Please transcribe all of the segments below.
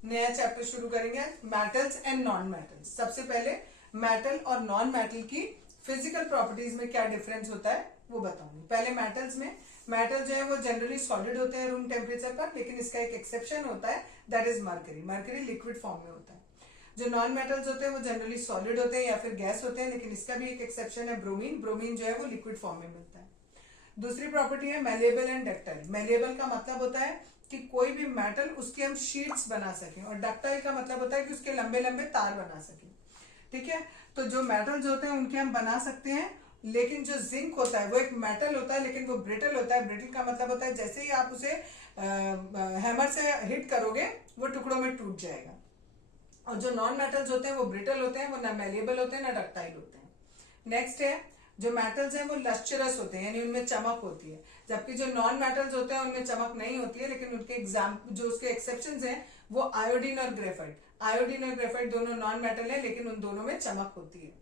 नया चैप्टर शुरू करेंगे, मेटल्स एंड नॉन मेटल्स। सबसे पहले मेटल और नॉन मेटल की फिजिकल प्रॉपर्टीज में क्या डिफरेंस होता है वो बताऊंगी। पहले मेटल्स में, मेटल जो है वो जनरली सॉलिड होते हैं रूम टेम्परेचर पर, लेकिन इसका एक एक्सेप्शन होता है, that is mercury. Mercury liquid form में होता है। जो नॉन मेटल्स होते हैं वो जनरली सॉलिड होते हैं या फिर गैस होते हैं, लेकिन इसका भी एक एक्सेप्शन है, ब्रोमीन। ब्रोमीन जो है वो लिक्विड फॉर्म में मिलता है। दूसरी प्रॉपर्टी है मेलेबल एंड डक्टाइल। मेलेबल का मतलब होता है कि कोई भी मेटल उसके हम शीट्स बना सकें, और डक्टाइल का मतलब होता है कि उसके लंबे लंबे तार बना सकें। ठीक है, तो जो मेटल्स होते हैं उनके हम बना सकते हैं, लेकिन जो जिंक होता है वो एक मेटल होता है लेकिन वो ब्रिटल होता है। ब्रिटल का मतलब होता है जैसे ही आप उसे हैमर से हिट करोगे वो टुकड़ों में टूट जाएगा। और जो नॉन मेटल्स होते हैं वो ब्रिटल होते हैं, वो ना मेलेबल होते हैं ना डक्टाइल होते हैं। नेक्स्ट है, जो मेटल्स हैं वो लस्चरस होते हैं, यानी उनमें चमक होती है, जबकि जो नॉन मेटल्स होते हैं उनमें चमक नहीं होती है, लेकिन उनके जो उसके एक्सेप्शंस हैं वो आयोडीन और ग्रेफाइट। आयोडीन और ग्रेफाइट दोनों नॉन मेटल है, लेकिन उन दोनों में चमक होती है।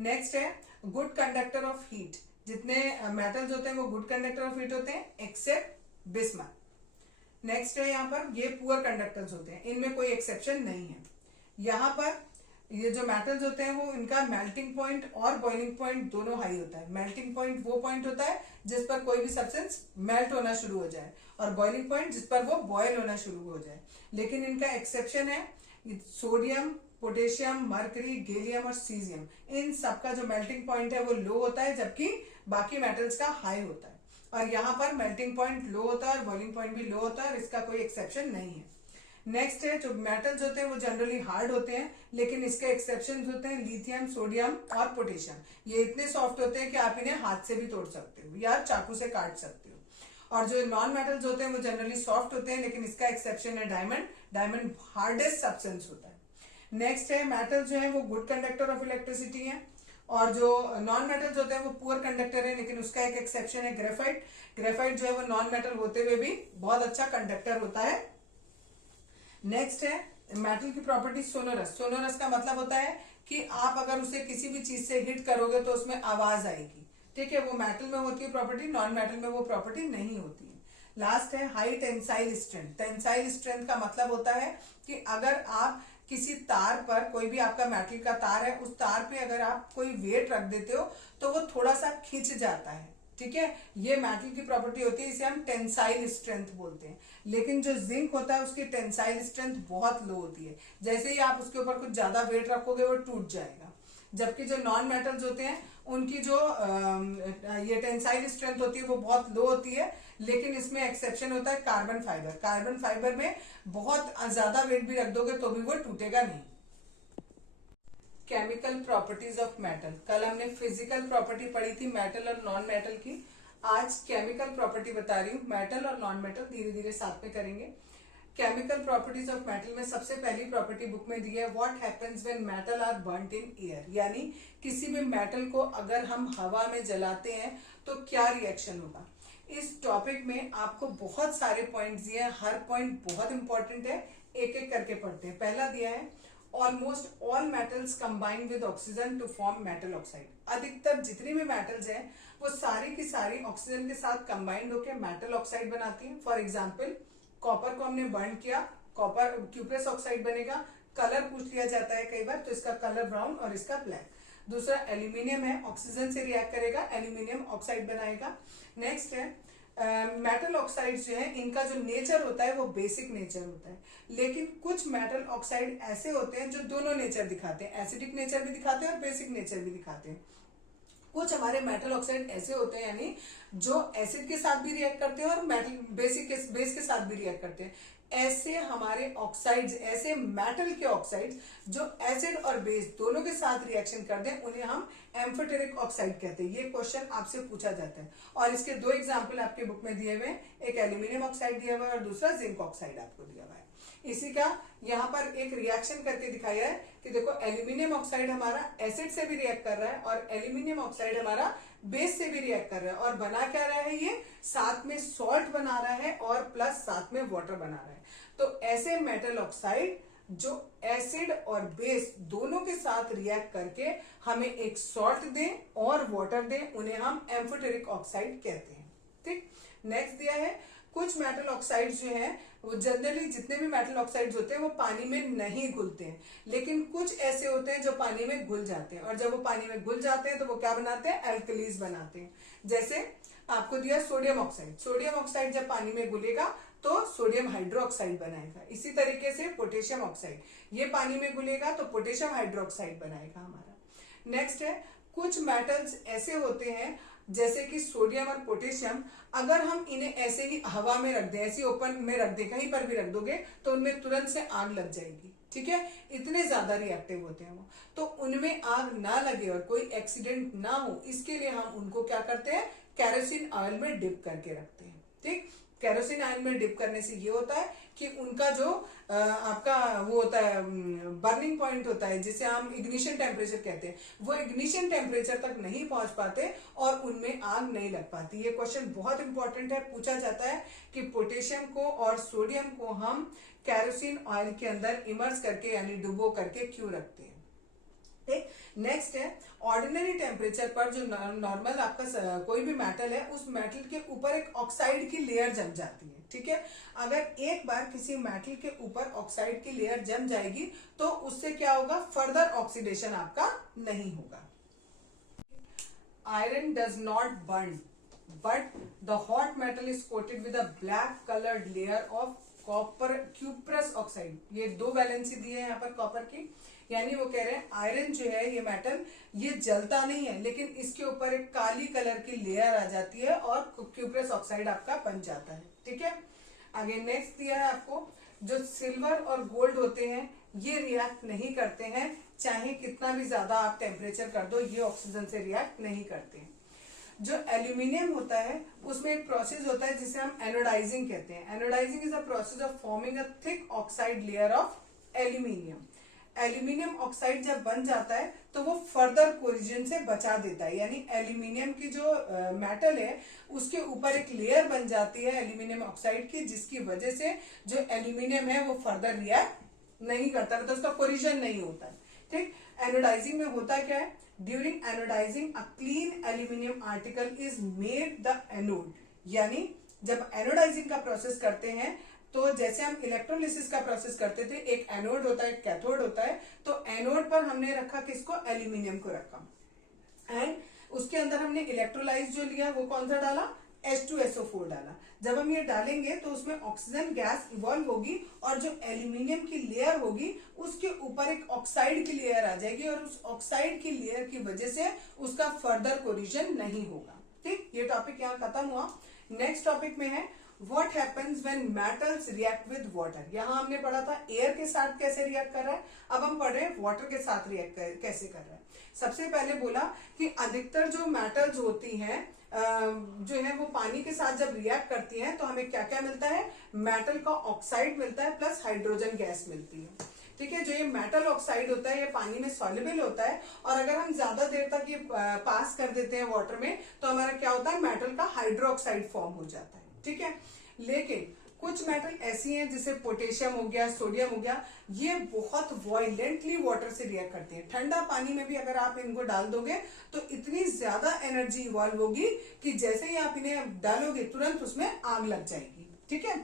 नेक्स्ट है गुड कंडक्टर ऑफ हीट। जितने मेटल्स होते हैं वो गुड कंडक्टर ऑफ हीट होते हैं एक्सेप्ट बिस्मथ। नेक्स्ट है, यहाँ पर ये पुअर कंडक्टर्स होते हैं, इनमें कोई एक्सेप्शन नहीं है। यहाँ पर ये जो मेटल्स होते हैं वो इनका मेल्टिंग पॉइंट और बॉइलिंग पॉइंट दोनों हाई होता है। मेल्टिंग पॉइंट वो पॉइंट होता है जिस पर कोई भी सब्सटेंस मेल्ट होना शुरू हो जाए, और बॉइलिंग पॉइंट जिस पर वो बॉयल होना शुरू हो जाए। लेकिन इनका एक्सेप्शन है सोडियम, पोटेशियम, मरकरी, गैलियम और सीजियम। इन सबका जो मेल्टिंग पॉइंट है वो लो होता है, जबकि बाकी मेटल्स का हाई होता है। और यहाँ पर मेल्टिंग पॉइंट लो होता है और बॉइलिंग पॉइंट भी लो होता है, और इसका कोई एक्सेप्शन नहीं है। नेक्स्ट है, जो मेटल्स होते हैं वो जनरली हार्ड होते हैं, लेकिन इसके एक्सेप्शन होते हैं लिथियम, सोडियम और पोटेशियम। ये इतने सॉफ्ट होते हैं कि आप इन्हें हाथ से भी तोड़ सकते हो या चाकू से काट सकते हो। और जो नॉन मेटल्स होते हैं वो जनरली सॉफ्ट होते हैं, लेकिन इसका एक्सेप्शन है डायमंड। डायमंड हार्डेस्ट सब्सटेंस होता है। नेक्स्ट है, मेटल जो है वो गुड कंडक्टर ऑफ इलेक्ट्रिसिटी है, और जो नॉन मेटल्स होते हैं वो पुअर कंडक्टर है, लेकिन उसका एक एक्सेप्शन है ग्रेफाइट। ग्रेफाइट जो है वो नॉन मेटल होते हुए भी बहुत अच्छा कंडक्टर होता है। नेक्स्ट है मेटल की प्रॉपर्टी सोनोरस। सोनोरस का मतलब होता है कि आप अगर उसे किसी भी चीज से हिट करोगे तो उसमें आवाज आएगी। ठीक है, वो मेटल में होती है प्रॉपर्टी, नॉन मेटल में वो प्रॉपर्टी नहीं होती है। लास्ट है high tensile strength. Tensile strength का मतलब होता है कि अगर आप किसी तार पर, कोई भी आपका मेटल का तार है, उस तार पे अगर आप कोई वेट रख देते हो तो वो थोड़ा सा खिंच जाता है। ठीक है, ये मेटल की प्रॉपर्टी होती है, इसे हम टेंसाइल स्ट्रेंथ बोलते हैं। लेकिन जो जिंक होता है उसकी टेंसाइल स्ट्रेंथ बहुत लो होती है, जैसे ही आप उसके ऊपर कुछ ज्यादा वेट रखोगे वो टूट जाएगा। जबकि जो नॉन मेटल्स होते हैं उनकी जो ये टेंसाइल स्ट्रेंथ होती है वो बहुत लो होती है, लेकिन इसमें एक्सेप्शन होता है कार्बन फाइबर। कार्बन फाइबर में बहुत ज्यादा वेट भी रख दोगे तो भी वो टूटेगा नहीं। Chemical properties of metal. कल हमने फिजिकल प्रॉपर्टी पढ़ी थी मेटल और नॉन मेटल की, आज केमिकल प्रॉपर्टी बता रही हूँ। मेटल और नॉन मेटल धीरे धीरे साथ में करेंगे। केमिकल प्रॉपर्टीज ऑफ मेटल में सबसे पहली प्रॉपर्टी बुक में दी है, what happens when metal are burnt in air. यानी किसी भी मेटल को अगर हम हवा में जलाते हैं तो क्या रिएक्शन होगा। इस टॉपिक में आपको बहुत सारे पॉइंट्स दिए हैं, हर पॉइंट बहुत इंपॉर्टेंट है, एक एक करके पढ़ते हैं। पहला दिया है, almost all metals combine with oxygen to form metal oxide. अधिकतर जितनी भी मेटल्स हैं वो सारी की सारी ऑक्सीजन के साथ कंबाइंड होकर मेटल ऑक्साइड बनाती हैं। फॉर एग्जाम्पल, कॉपर को हमने बर्न किया, कॉपर क्यूप्रस ऑक्साइड बनेगा। कलर पूछ लिया जाता है कई बार, तो इसका कलर ब्राउन और इसका ब्लैक। दूसरा एल्यूमिनियम है, ऑक्सीजन से रिएक्ट करेगा, एल्यूमिनियम ऑक्साइड बनाएगा। नेक्स्ट है मेटल ऑक्साइड्स जो है इनका जो नेचर होता है वो बेसिक नेचर होता है, लेकिन कुछ मेटल ऑक्साइड ऐसे होते हैं जो दोनों नेचर दिखाते हैं, एसिडिक नेचर भी दिखाते हैं और बेसिक नेचर भी दिखाते हैं। कुछ हमारे मेटल ऑक्साइड ऐसे होते हैं यानी जो एसिड के साथ भी रिएक्ट करते हैं और मेटल बेस के साथ भी रिएक्ट करते हैं। ऐसे हमारे ऑक्साइड्स, ऐसे मेटल के ऑक्साइड्स जो एसिड और बेस दोनों के साथ रिएक्शन कर दें उन्हें हम एम्फोटेरिक ऑक्साइड कहते हैं। ये क्वेश्चन आपसे पूछा जाता है, और इसके दो एग्जाम्पल आपके बुक में दिए हुए हैं, एक एल्यूमिनियम ऑक्साइड दिया हुआ है और दूसरा जिंक ऑक्साइड आपको दिया हुआ है। इसी का यहाँ पर एक रिएक्शन करके दिखाया है कि देखो एल्यूमिनियम ऑक्साइड हमारा एसिड से भी रिएक्ट कर रहा है और एल्यूमिनियम ऑक्साइड हमारा बेस से भी रिएक्ट कर रहा है, और बना क्या रहा है, ये साथ में सॉल्ट बना रहा है और प्लस साथ में वाटर बना रहा है। तो ऐसे मेटल ऑक्साइड जो एसिड और बेस दोनों के साथ रिएक्ट करके हमें एक सॉल्ट दें और वाटर दें, उन्हें हम एम्फोटेरिक ऑक्साइड कहते हैं। ठीक, नेक्स्ट दिया है कुछ मेटल ऑक्साइड्स जो हैं वो जनरली जितने भी मेटल ऑक्साइड्स होते हैं वो पानी में नहीं घुलते हैं, लेकिन कुछ ऐसे होते हैं जो पानी में घुल जाते हैं, और जब वो पानी में घुल जाते हैं तो वो क्या बनाते हैं, एल्कलीज बनाते हैं। जैसे आपको दिया सोडियम ऑक्साइड, सोडियम ऑक्साइड जब पानी में घुलेगा तो सोडियम हाइड्रोक्साइड बनाएगा। इसी तरीके से पोटेशियम ऑक्साइड, ये पानी में घुलेगा तो पोटेशियम हाइड्रोक्साइड बनाएगा हमारा। नेक्स्ट है, कुछ मेटल्स ऐसे होते हैं जैसे कि सोडियम और पोटेशियम, अगर हम इन्हें ऐसे ही हवा में रख दें, ऐसे ओपन में रख दें, कहीं पर भी रख दोगे तो उनमें तुरंत से आग लग जाएगी। ठीक है, इतने ज्यादा रिएक्टिव होते हैं वो। तो उनमें आग ना लगे और कोई एक्सीडेंट ना हो, इसके लिए हम उनको क्या करते हैं, केरोसिन ऑयल में डिप करके रखते हैं। ठीक, केरोसिन ऑयल में डिप करने से ये होता है कि उनका जो आपका वो होता है बर्निंग पॉइंट होता है, जिसे हम इग्निशन टेम्परेचर कहते हैं, वो इग्निशन टेम्परेचर तक नहीं पहुंच पाते और उनमें आग नहीं लग पाती। ये क्वेश्चन बहुत इंपॉर्टेंट है, पूछा जाता है कि पोटेशियम को और सोडियम को हम केरोसिन ऑयल के अंदर इमर्स करके यानी डुबो करके क्यों रखते हैं। ठीक, नेक्स्ट है, ऑर्डिनरी टेम्परेचर पर जो नॉर्मल आपका कोई भी मेटल है, उस मेटल के ऊपर एक ऑक्साइड की लेयर जम जाती है। ठीक है, अगर एक बार किसी मेटल के ऊपर ऑक्साइड की लेयर जम जाएगी तो उससे क्या होगा, फर्दर ऑक्सीडेशन आपका नहीं होगा। Iron does not burn but the hot metal is coated with a black coloured layer of copper cuprous oxide. ये दो वैलेंसी दी है यहाँ पर कॉपर की, यानी वो कह रहे हैं आयरन जो है ये मेटल ये जलता नहीं है, लेकिन इसके ऊपर एक काली कलर की लेयर आ जाती है और क्यूप्रस ऑक्साइड आपका बन जाता है। ठीक है, आगे नेक्स्ट दिया है आपको, जो सिल्वर और गोल्ड होते हैं ये रिएक्ट नहीं करते हैं, चाहे कितना भी ज्यादा आप टेम्परेचर कर दो, ये ऑक्सीजन से रिएक्ट नहीं करते। जो एल्यूमिनियम होता है उसमें एक प्रोसेस होता है जिसे हम एनोडाइजिंग कहते हैं। Anodising is a process of forming a thick oxide layer of aluminium. Aluminium oxide जब बन जाता है तो वो फर्दर कोरिजन से बचा देता है, यानी एल्यूमिनियम की जो मेटल है उसके ऊपर एक लेयर बन जाती है एल्यूमिनियम ऑक्साइड की, जिसकी वजह से जो एल्यूमिनियम है वो फर्दर रिएक्ट नहीं करता, मतलब उसका कोरिजन नहीं होता है। ठीक, एनोडाइजिंग में होता क्या है, during anodising a clean aluminium article is made the anode. यानी जब एनोडाइजिंग का प्रोसेस करते हैं तो जैसे हम इलेक्ट्रोलिसिस का प्रोसेस करते थे, एक एनोड होता है एक कैथोड होता है, तो एनोड पर हमने रखा किसको, एल्यूमिनियम को रखा, एंड उसके अंदर हमने इलेक्ट्रोलाइज जो लिया वो कौन सा डाला, H2SO4 डाला। जब हम ये डालेंगे तो उसमें ऑक्सीजन गैस इवॉल्व होगी और जो एल्यूमिनियम की लेयर होगी उसके ऊपर एक ऑक्साइड की लेयर आ जाएगी और उस ऑक्साइड की लेयर की वजह से उसका फर्दर कोरिजन नहीं होगा। ठीक, ये टॉपिक यहाँ खत्म हुआ। नेक्स्ट टॉपिक में है What happens when metals react with water। यहाँ हमने पढ़ा था एयर के साथ कैसे रिएक्ट कर रहा है, अब हम पढ़ रहे हैं वाटर के साथ रिएक्ट कैसे कर रहा है। सबसे पहले बोला कि अधिकतर जो मेटल्स होती हैं जो है वो पानी के साथ जब रिएक्ट करती हैं तो हमें क्या क्या मिलता है, मेटल का ऑक्साइड मिलता है प्लस हाइड्रोजन गैस मिलती है। ठीक है, जो ये मेटल ऑक्साइड होता है ये पानी में सॉल्युबल होता है और अगर हम ज्यादा देर तक ये पास कर देते हैं वाटर में तो हमारा क्या होता है, मेटल का हाइड्रोक्साइड फॉर्म हो जाता है। ठीक है, लेकिन कुछ मेटल ऐसी हैं जैसे पोटेशियम हो गया, सोडियम हो गया, ये बहुत वायलेंटली वाटर से रिएक्ट करते हैं। ठंडा पानी में भी अगर आप इनको डाल दोगे तो इतनी ज्यादा एनर्जी इवॉल्व होगी कि जैसे ही आप इन्हें डालोगे तुरंत उसमें आग लग जाएगी। ठीक है,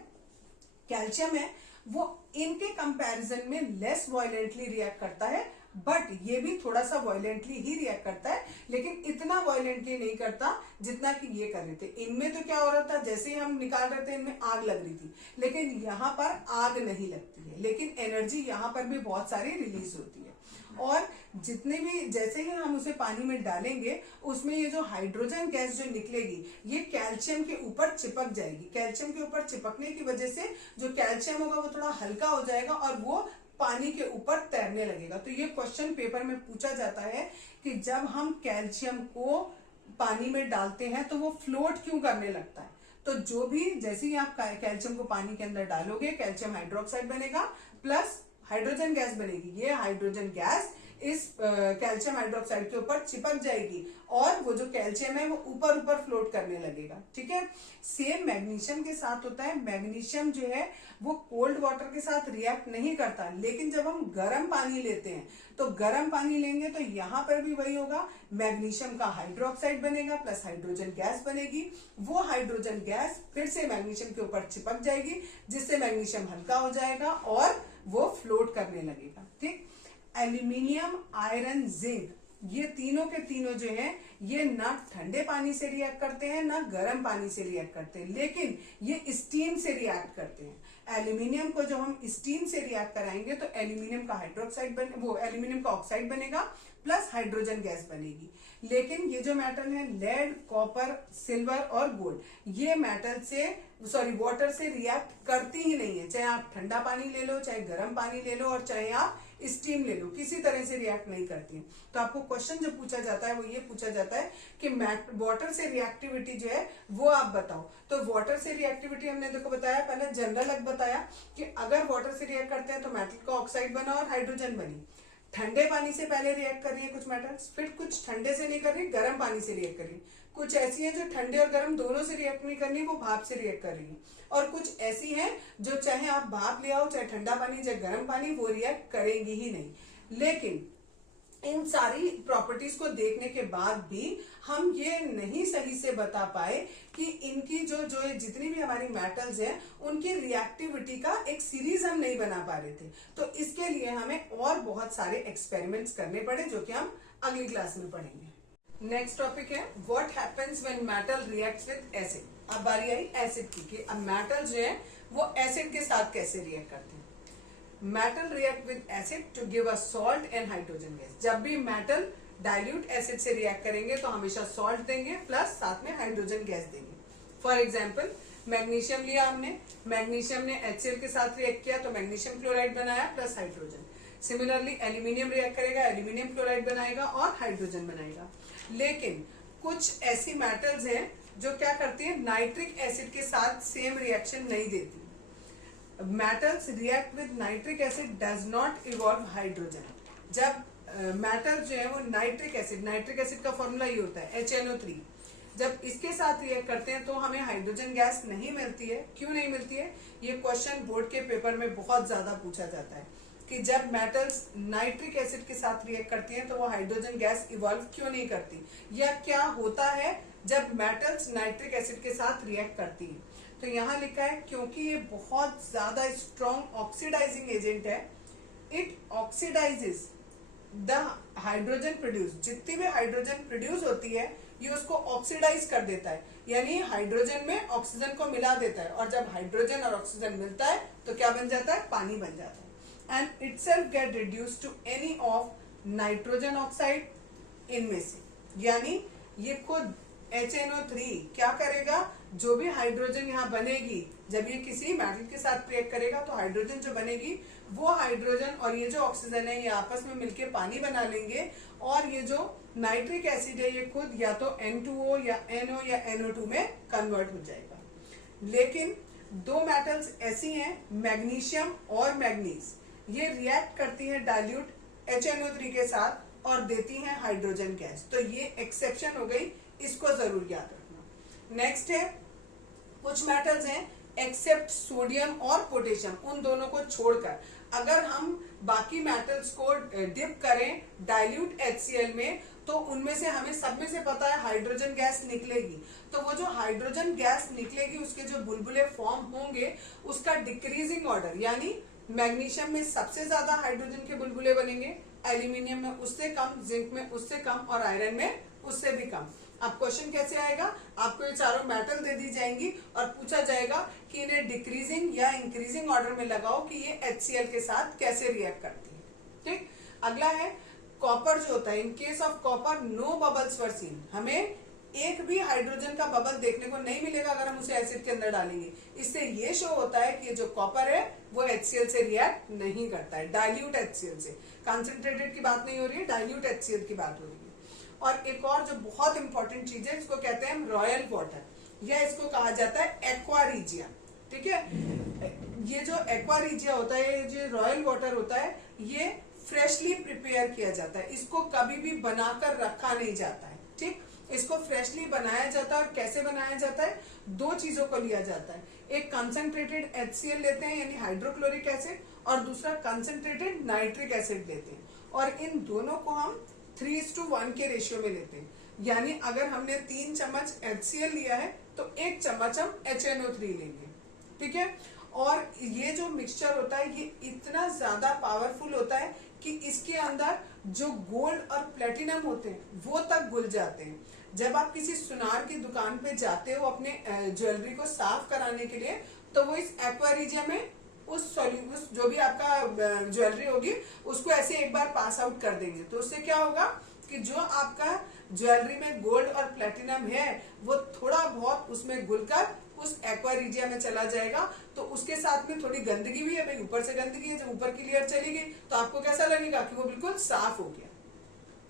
कैल्शियम है वो इनके कंपैरिजन में लेस वायलेंटली रिएक्ट करता है, बट ये भी थोड़ा सा वायलेंटली ही रिएक्ट करता है, लेकिन इतना वायलेंटली नहीं करता जितना कि ये कर रहे थे। इनमें तो क्या हो रहा था, जैसे ही हम निकाल रहे थे इनमें आग लग रही थी, लेकिन यहाँ पर आग नहीं लगती है, लेकिन एनर्जी यहाँ पर भी बहुत सारी रिलीज होती है। और जितने भी जैसे ही हम उसे पानी में डालेंगे उसमें ये जो हाइड्रोजन गैस जो निकलेगी ये कैल्शियम के ऊपर चिपक जाएगी। कैल्शियम के ऊपर चिपकने की वजह से जो कैल्शियम होगा वो थोड़ा हल्का हो जाएगा और वो पानी के ऊपर तैरने लगेगा। तो ये क्वेश्चन पेपर में पूछा जाता है कि जब हम कैल्शियम को पानी में डालते हैं तो वो फ्लोट क्यों करने लगता है। तो जो भी जैसे ही आप कैल्शियम को पानी के अंदर डालोगे कैल्शियम हाइड्रोक्साइड बनेगा प्लस हाइड्रोजन गैस बनेगी। ये हाइड्रोजन गैस इस कैल्शियम हाइड्रोक्साइड के ऊपर चिपक जाएगी और वो जो कैल्शियम है वो ऊपर ऊपर फ्लोट करने लगेगा। ठीक है, सेम मैग्नीशियम के साथ होता है। मैग्नीशियम जो है वो कोल्ड वाटर के साथ रिएक्ट नहीं करता, लेकिन जब हम गर्म पानी लेते हैं तो गर्म पानी लेंगे तो यहां पर भी वही होगा, मैग्नीशियम का हाइड्रोक्साइड बनेगा प्लस हाइड्रोजन गैस बनेगी। वो हाइड्रोजन गैस फिर से मैग्नीशियम के ऊपर चिपक जाएगी, जिससे मैग्नीशियम हल्का हो जाएगा और वो फ्लोट करने लगेगा। ठीक, एल्यूमिनियम, आयरन, जिंक, ये तीनों के तीनों जो हैं ये ना ठंडे पानी से रिएक्ट करते हैं ना गर्म पानी से रिएक्ट करते हैं, लेकिन ये स्टीम से रिएक्ट करते हैं। एल्यूमिनियम को जब हम स्टीम से रिएक्ट कराएंगे तो एल्यूमिनियम का हाइड्रोक्साइड वो एल्यूमिनियम का ऑक्साइड बनेगा प्लस हाइड्रोजन गैस बनेगी। लेकिन ये जो मेटल है लेड, कॉपर, सिल्वर और गोल्ड, ये मेटल से वाटर से रिएक्ट करती ही नहीं है। चाहे आप ठंडा पानी ले लो, चाहे गर्म पानी ले लो और चाहे आप स्टीम ले लो, किसी तरह से रिएक्ट नहीं करती है। तो आपको क्वेश्चन जो पूछा जाता है वो ये पूछा जाता है कि वाटर से रिएक्टिविटी जो है वो आप बताओ। तो वाटर से रिएक्टिविटी हमने देखो बताया, पहले जनरल बताया कि अगर वाटर से रिएक्ट करते हैं तो मेटल का ऑक्साइड बना और हाइड्रोजन बनी। ठंडे पानी से पहले रिएक्ट कर रही है कुछ मेटल्स, फिर कुछ ठंडे से नहीं कर रही, गर्म पानी से रिएक्ट कर रही। कुछ ऐसी है जो ठंडे और गर्म दोनों से रिएक्ट नहीं करनी, वो भाप से रिएक्ट कर रही है। और कुछ ऐसी हैं जो चाहे आप भाप ले आओ, चाहे ठंडा पानी चाहे गर्म पानी, वो रिएक्ट करेंगी ही नहीं। लेकिन इन सारी प्रॉपर्टीज को देखने के बाद भी हम ये नहीं सही से बता पाए कि इनकी जो जितनी भी हमारी मेटल्स हैं उनकी रिएक्टिविटी का एक सीरीज हम नहीं बना पा रहे थे। तो इसके लिए हमें और बहुत सारे एक्सपेरिमेंट्स करने पड़े, जो कि हम अगली क्लास में पढ़ेंगे। नेक्स्ट टॉपिक है what happens when metal reacts with acid. अब बारी आई एसिड की कि अब मेटल जो है वो एसिड के साथ कैसे रिएक्ट करते हैं। Metal react with acid to give a salt and hydrogen gas. जब भी मेटल डाइल्यूट एसिड से रिएक्ट करेंगे तो हमेशा सॉल्ट देंगे प्लस साथ में हाइड्रोजन गैस देंगे। फॉर एग्जाम्पल मैग्नीशियम लिया हमने, मैग्नीशियम ने HCl के साथ रिएक्ट किया तो मैग्नीशियम क्लोराइड बनाया plus hydrogen. Similarly aluminium react करेगा, एल्यूमिनियम क्लोराइड बनाएगा और हाइड्रोजन बनाएगा। लेकिन कुछ ऐसी मेटल्स हैं जो क्या करती है, नाइट्रिक एसिड के साथ सेम रिएक्शन नहीं देती। Metals react with nitric acid does not evolve hydrogen. जब मेटल जो है वो नाइट्रिक एसिड का फॉर्मूला ये होता है HNO3, जब इसके साथ रिएक्ट करते हैं तो हमें हाइड्रोजन गैस नहीं मिलती है। क्यों नहीं मिलती है, ये क्वेश्चन बोर्ड के पेपर में बहुत ज्यादा पूछा जाता है कि जब मेटल्स नाइट्रिक एसिड के साथ रिएक्ट करती हैं तो वो हाइड्रोजन गैस इवॉल्व क्यों नहीं करती, या क्या होता है जब मेटल्स नाइट्रिक एसिड के साथ रिएक्ट करती हैं। तो यहाँ लिखा है क्योंकि ये बहुत ज्यादा स्ट्रॉन्ग ऑक्सीडाइजिंग एजेंट है, it oxidises the hydrogen produce. जितनी भी हाइड्रोजन प्रोड्यूस होती है ये उसको ऑक्सीडाइज कर देता है, यानी हाइड्रोजन में ऑक्सीजन को मिला देता है, और जब हाइड्रोजन और ऑक्सीजन मिलता है तो क्या बन जाता है, पानी बन जाता है। And itself get reduce to any of nitrogen oxide इनमें से, यानी ये खुद HNO3 क्या करेगा, जो भी हाइड्रोजन यहाँ बनेगी जब ये किसी मेटल के साथ रिएक्ट करेगा तो हाइड्रोजन जो बनेगी वो हाइड्रोजन और ये जो ऑक्सीजन है ये आपस में मिलके पानी बना लेंगे, और ये जो नाइट्रिक एसिड है ये खुद या तो N2O या NO या NO2 में कन्वर्ट हो जाएगा। लेकिन दो मेटल्स ऐसी हैं, मैग्नीशियम और मैग्नीज, ये रिएक्ट करती है डाइल्यूट HNO3 के साथ और देती हैं हाइड्रोजन गैस। तो ये एक्सेप्शन हो गई, इसको जरूर याद रखना। नेक्स्ट है कुछ मेटल्स हैं एक्सेप्ट सोडियम और पोटेशियम, उन दोनों को छोड़कर अगर हम बाकी मेटल्स को डिप करें डाइल्यूट HCl में तो उनमें से हमें सब में से पता है हाइड्रोजन गैस निकलेगी। तो वो जो हाइड्रोजन गैस निकलेगी उसके जो बुलबुले फॉर्म होंगे उसका डिक्रीजिंग ऑर्डर, यानी मैग्नीशियम में सबसे ज्यादा हाइड्रोजन के बुलबुले बनेंगे, एल्यूमिनियम में उससे कम, जिंक में उससे कम और आयरन में उससे भी कम। अब क्वेश्चन कैसे आएगा, आपको ये चारों मेटल दे दी जाएंगी और पूछा जाएगा कि इन्हें डिक्रीजिंग या इंक्रीजिंग ऑर्डर में लगाओ कि ये HCl के साथ कैसे रिएक्ट करती है। ठीक, अगला है कॉपर जो होता है, in case of copper no bubbles were seen. हमें एक भी हाइड्रोजन का बबल देखने को नहीं मिलेगा अगर हम उसे एसिड के अंदर डालेंगे। इससे ये शो होता है कि जो कॉपर है वो HCl से रिएक्ट नहीं करता है, डाइल्यूट HCl से। कंसंट्रेटेड की बात नहीं हो रही है, डाइल्यूट HCl की बात हो रही है। और एक और जो बहुत इंपॉर्टेंट चीज है इसको कहते हैं रॉयल वाटर, या इसको कहा जाता है एक्वारीजिया। ठीक है, ये जो एक्वारीजिया होता है, ये जो रॉयल वाटर होता है, ये फ्रेशली प्रिपेयर किया जाता है, इसको कभी भी बनाकर रखा नहीं जाता है। ठीक, इसको फ्रेशली बनाया जाता है। और कैसे बनाया जाता है? दो चीजों को लिया जाता है, एक कंसंट्रेटेड HCl लेते हैं यानी हाइड्रोक्लोरिक एसिड, और दूसरा कंसंट्रेटेड नाइट्रिक एसिड लेते हैं, और इन दोनों को हम 3:1 के रेशियो में लेते हैं। यानी अगर हमने 3 चम्मच HCl लिया है तो 1 चम्मच हम HNO3 लेंगे। ठीक है, और ये जो मिक्सचर होता है ये इतना ज्यादा पावरफुल होता है कि इसके अंदर जो गोल्ड और प्लेटिनम होते हैं वो तक घुल जाते हैं। जब आप किसी सुनार की दुकान पे जाते हो अपने ज्वेलरी को साफ कराने के लिए, तो वो इस एक्वारिजिया में उस जो भी आपका ज्वेलरी होगी उसको ऐसे एक बार पास आउट कर देंगे। तो उससे क्या होगा कि जो आपका ज्वेलरी में गोल्ड और प्लेटिनम है वो थोड़ा बहुत उसमें घुलकर उस एक्वारिजिया में चला जाएगा। तो उसके साथ में थोड़ी गंदगी भी है, भाई ऊपर से गंदगी है, जब ऊपर की लेयर चली गई तो आपको कैसा लगेगा कि वो बिल्कुल साफ हो गया।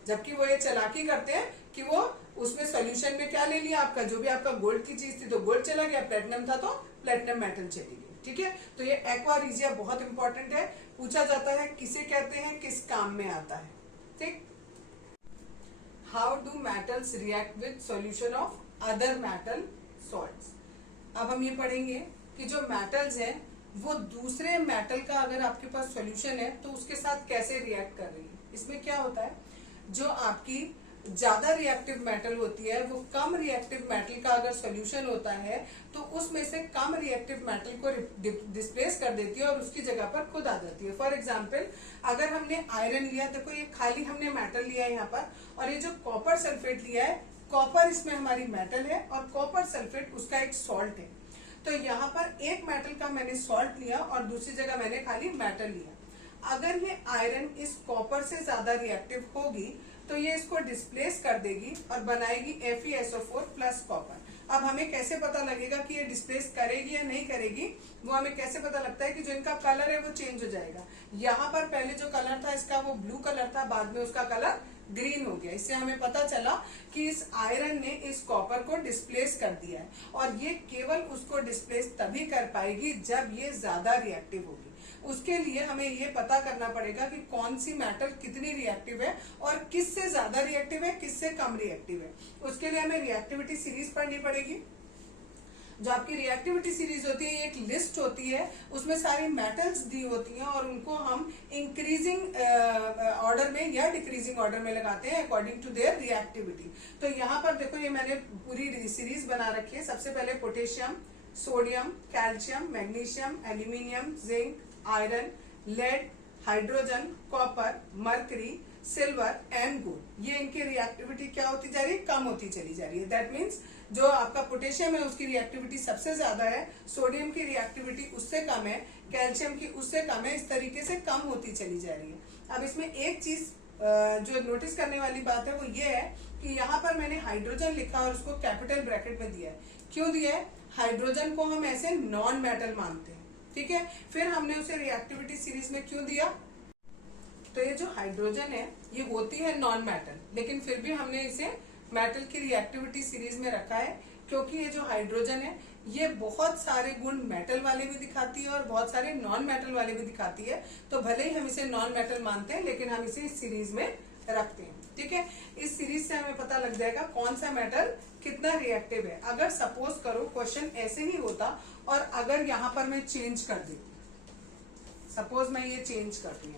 जबकि वो ये चालाकी करते हैं कि वो उसमें सोल्यूशन में क्या ले लिया, आपका जो भी आपका गोल्ड की चीज थी तो गोल्ड चला गया, प्लेटिनम था तो प्लेटिनम मेटल चली गई। ठीक है, तो ये एक्वारिजिया बहुत इंपॉर्टेंट है, पूछा जाता है किसे कहते हैं, किस काम में आता है। ठीक, how do metals react with solution of other metal salts. अब हम ये पढ़ेंगे कि जो मेटल्स हैं वो दूसरे मेटल का अगर आपके पास सॉल्यूशन है तो उसके साथ कैसे रिएक्ट कर रही है। इसमें क्या होता है, जो आपकी ज्यादा रिएक्टिव मेटल होती है वो कम रिएक्टिव मेटल का अगर सॉल्यूशन होता है तो उसमें से कम रिएक्टिव मेटल को डिस्प्लेस कर देती है और उसकी जगह पर खुद आ जाती है। फॉर एग्जांपल, अगर हमने आयरन लिया, देखो ये खाली हमने मेटल लिया है यहाँ पर, और ये जो कॉपर सल्फेट लिया है, कॉपर इसमें हमारी मेटल है और कॉपर सल्फेट उसका एक सॉल्ट है। तो यहाँ पर एक मेटल का मैंने सॉल्ट लिया और दूसरी जगह मैंने खाली मेटल लिया। अगर ये आयरन इस कॉपर से ज्यादा रिएक्टिव होगी तो ये इसको डिस्प्लेस कर देगी और बनाएगी FeSO4 प्लस कॉपर। अब हमें कैसे पता लगेगा कि ये डिस्प्लेस करेगी या नहीं करेगी, वो हमें कैसे पता लगता है कि जो इनका कलर है वो चेंज हो जाएगा। यहाँ पर पहले जो कलर था इसका वो ब्लू कलर था, बाद में उसका कलर ग्रीन हो गया। इससे हमें पता चला कि इस आयरन ने इस कॉपर को डिस्प्लेस कर दिया है, और ये केवल उसको डिस्प्लेस तभी कर पाएगी जब ये ज्यादा रिएक्टिव होगी। उसके लिए हमें ये पता करना पड़ेगा कि कौन सी मेटल कितनी रिएक्टिव है और किससे ज्यादा रिएक्टिव है, किससे कम रिएक्टिव है। उसके लिए हमें रिएक्टिविटी सीरीज पढ़नी पड़ेगी। जो आपकी रिएक्टिविटी सीरीज होती है, एक लिस्ट होती है, उसमें सारी मेटल्स दी होती हैं और उनको हम इंक्रीजिंग ऑर्डर में या डिक्रीजिंग ऑर्डर में लगाते हैं अकॉर्डिंग टू देयर रिएक्टिविटी। तो यहाँ पर देखो ये मैंने पूरी सीरीज बना रखी है। सबसे पहले potassium, sodium, calcium, magnesium, aluminium, zinc, iron, lead, hydrogen, copper, mercury, silver and gold. ये इनकी रिएक्टिविटी क्या होती जा रही है, कम होती चली जा रही है। दैट मीन्स जो आपका पोटेशियम है उसकी रिएक्टिविटी सबसे ज्यादा है, सोडियम की रिएक्टिविटी उससे कम है, कैल्शियम की उससे कम है, इस तरीके से कम होती चली जा रही है। अब इसमें एक चीज जो नोटिस करने वाली बात है वो ये है कि यहाँ पर मैंने हाइड्रोजन लिखा और उसको कैपिटल ब्रैकेट में दिया है। क्यों दिया है? हाइड्रोजन को हम ऐसे नॉन मेटल मानते हैं। ठीक है, फिर हमने उसे रिएक्टिविटी सीरीज में क्यों दिया? तो ये जो हाइड्रोजन है ये होती है नॉन मेटल, लेकिन फिर भी हमने इसे मेटल की रिएक्टिविटी सीरीज में रखा है क्योंकि ये जो हाइड्रोजन है ये बहुत सारे गुण मेटल वाले भी दिखाती है और बहुत सारे नॉन मेटल वाले भी दिखाती है। तो भले ही हम इसे नॉन मेटल मानते हैं लेकिन हम इसे इस सीरीज में रखते हैं। ठीक है, इस सीरीज से हमें पता लग जाएगा कौन सा मेटल कितना रिएक्टिव है। अगर सपोज करो क्वेश्चन ऐसे ही होता और अगर यहाँ पर मैं चेंज कर दी, सपोज मैं ये चेंज कर दूं,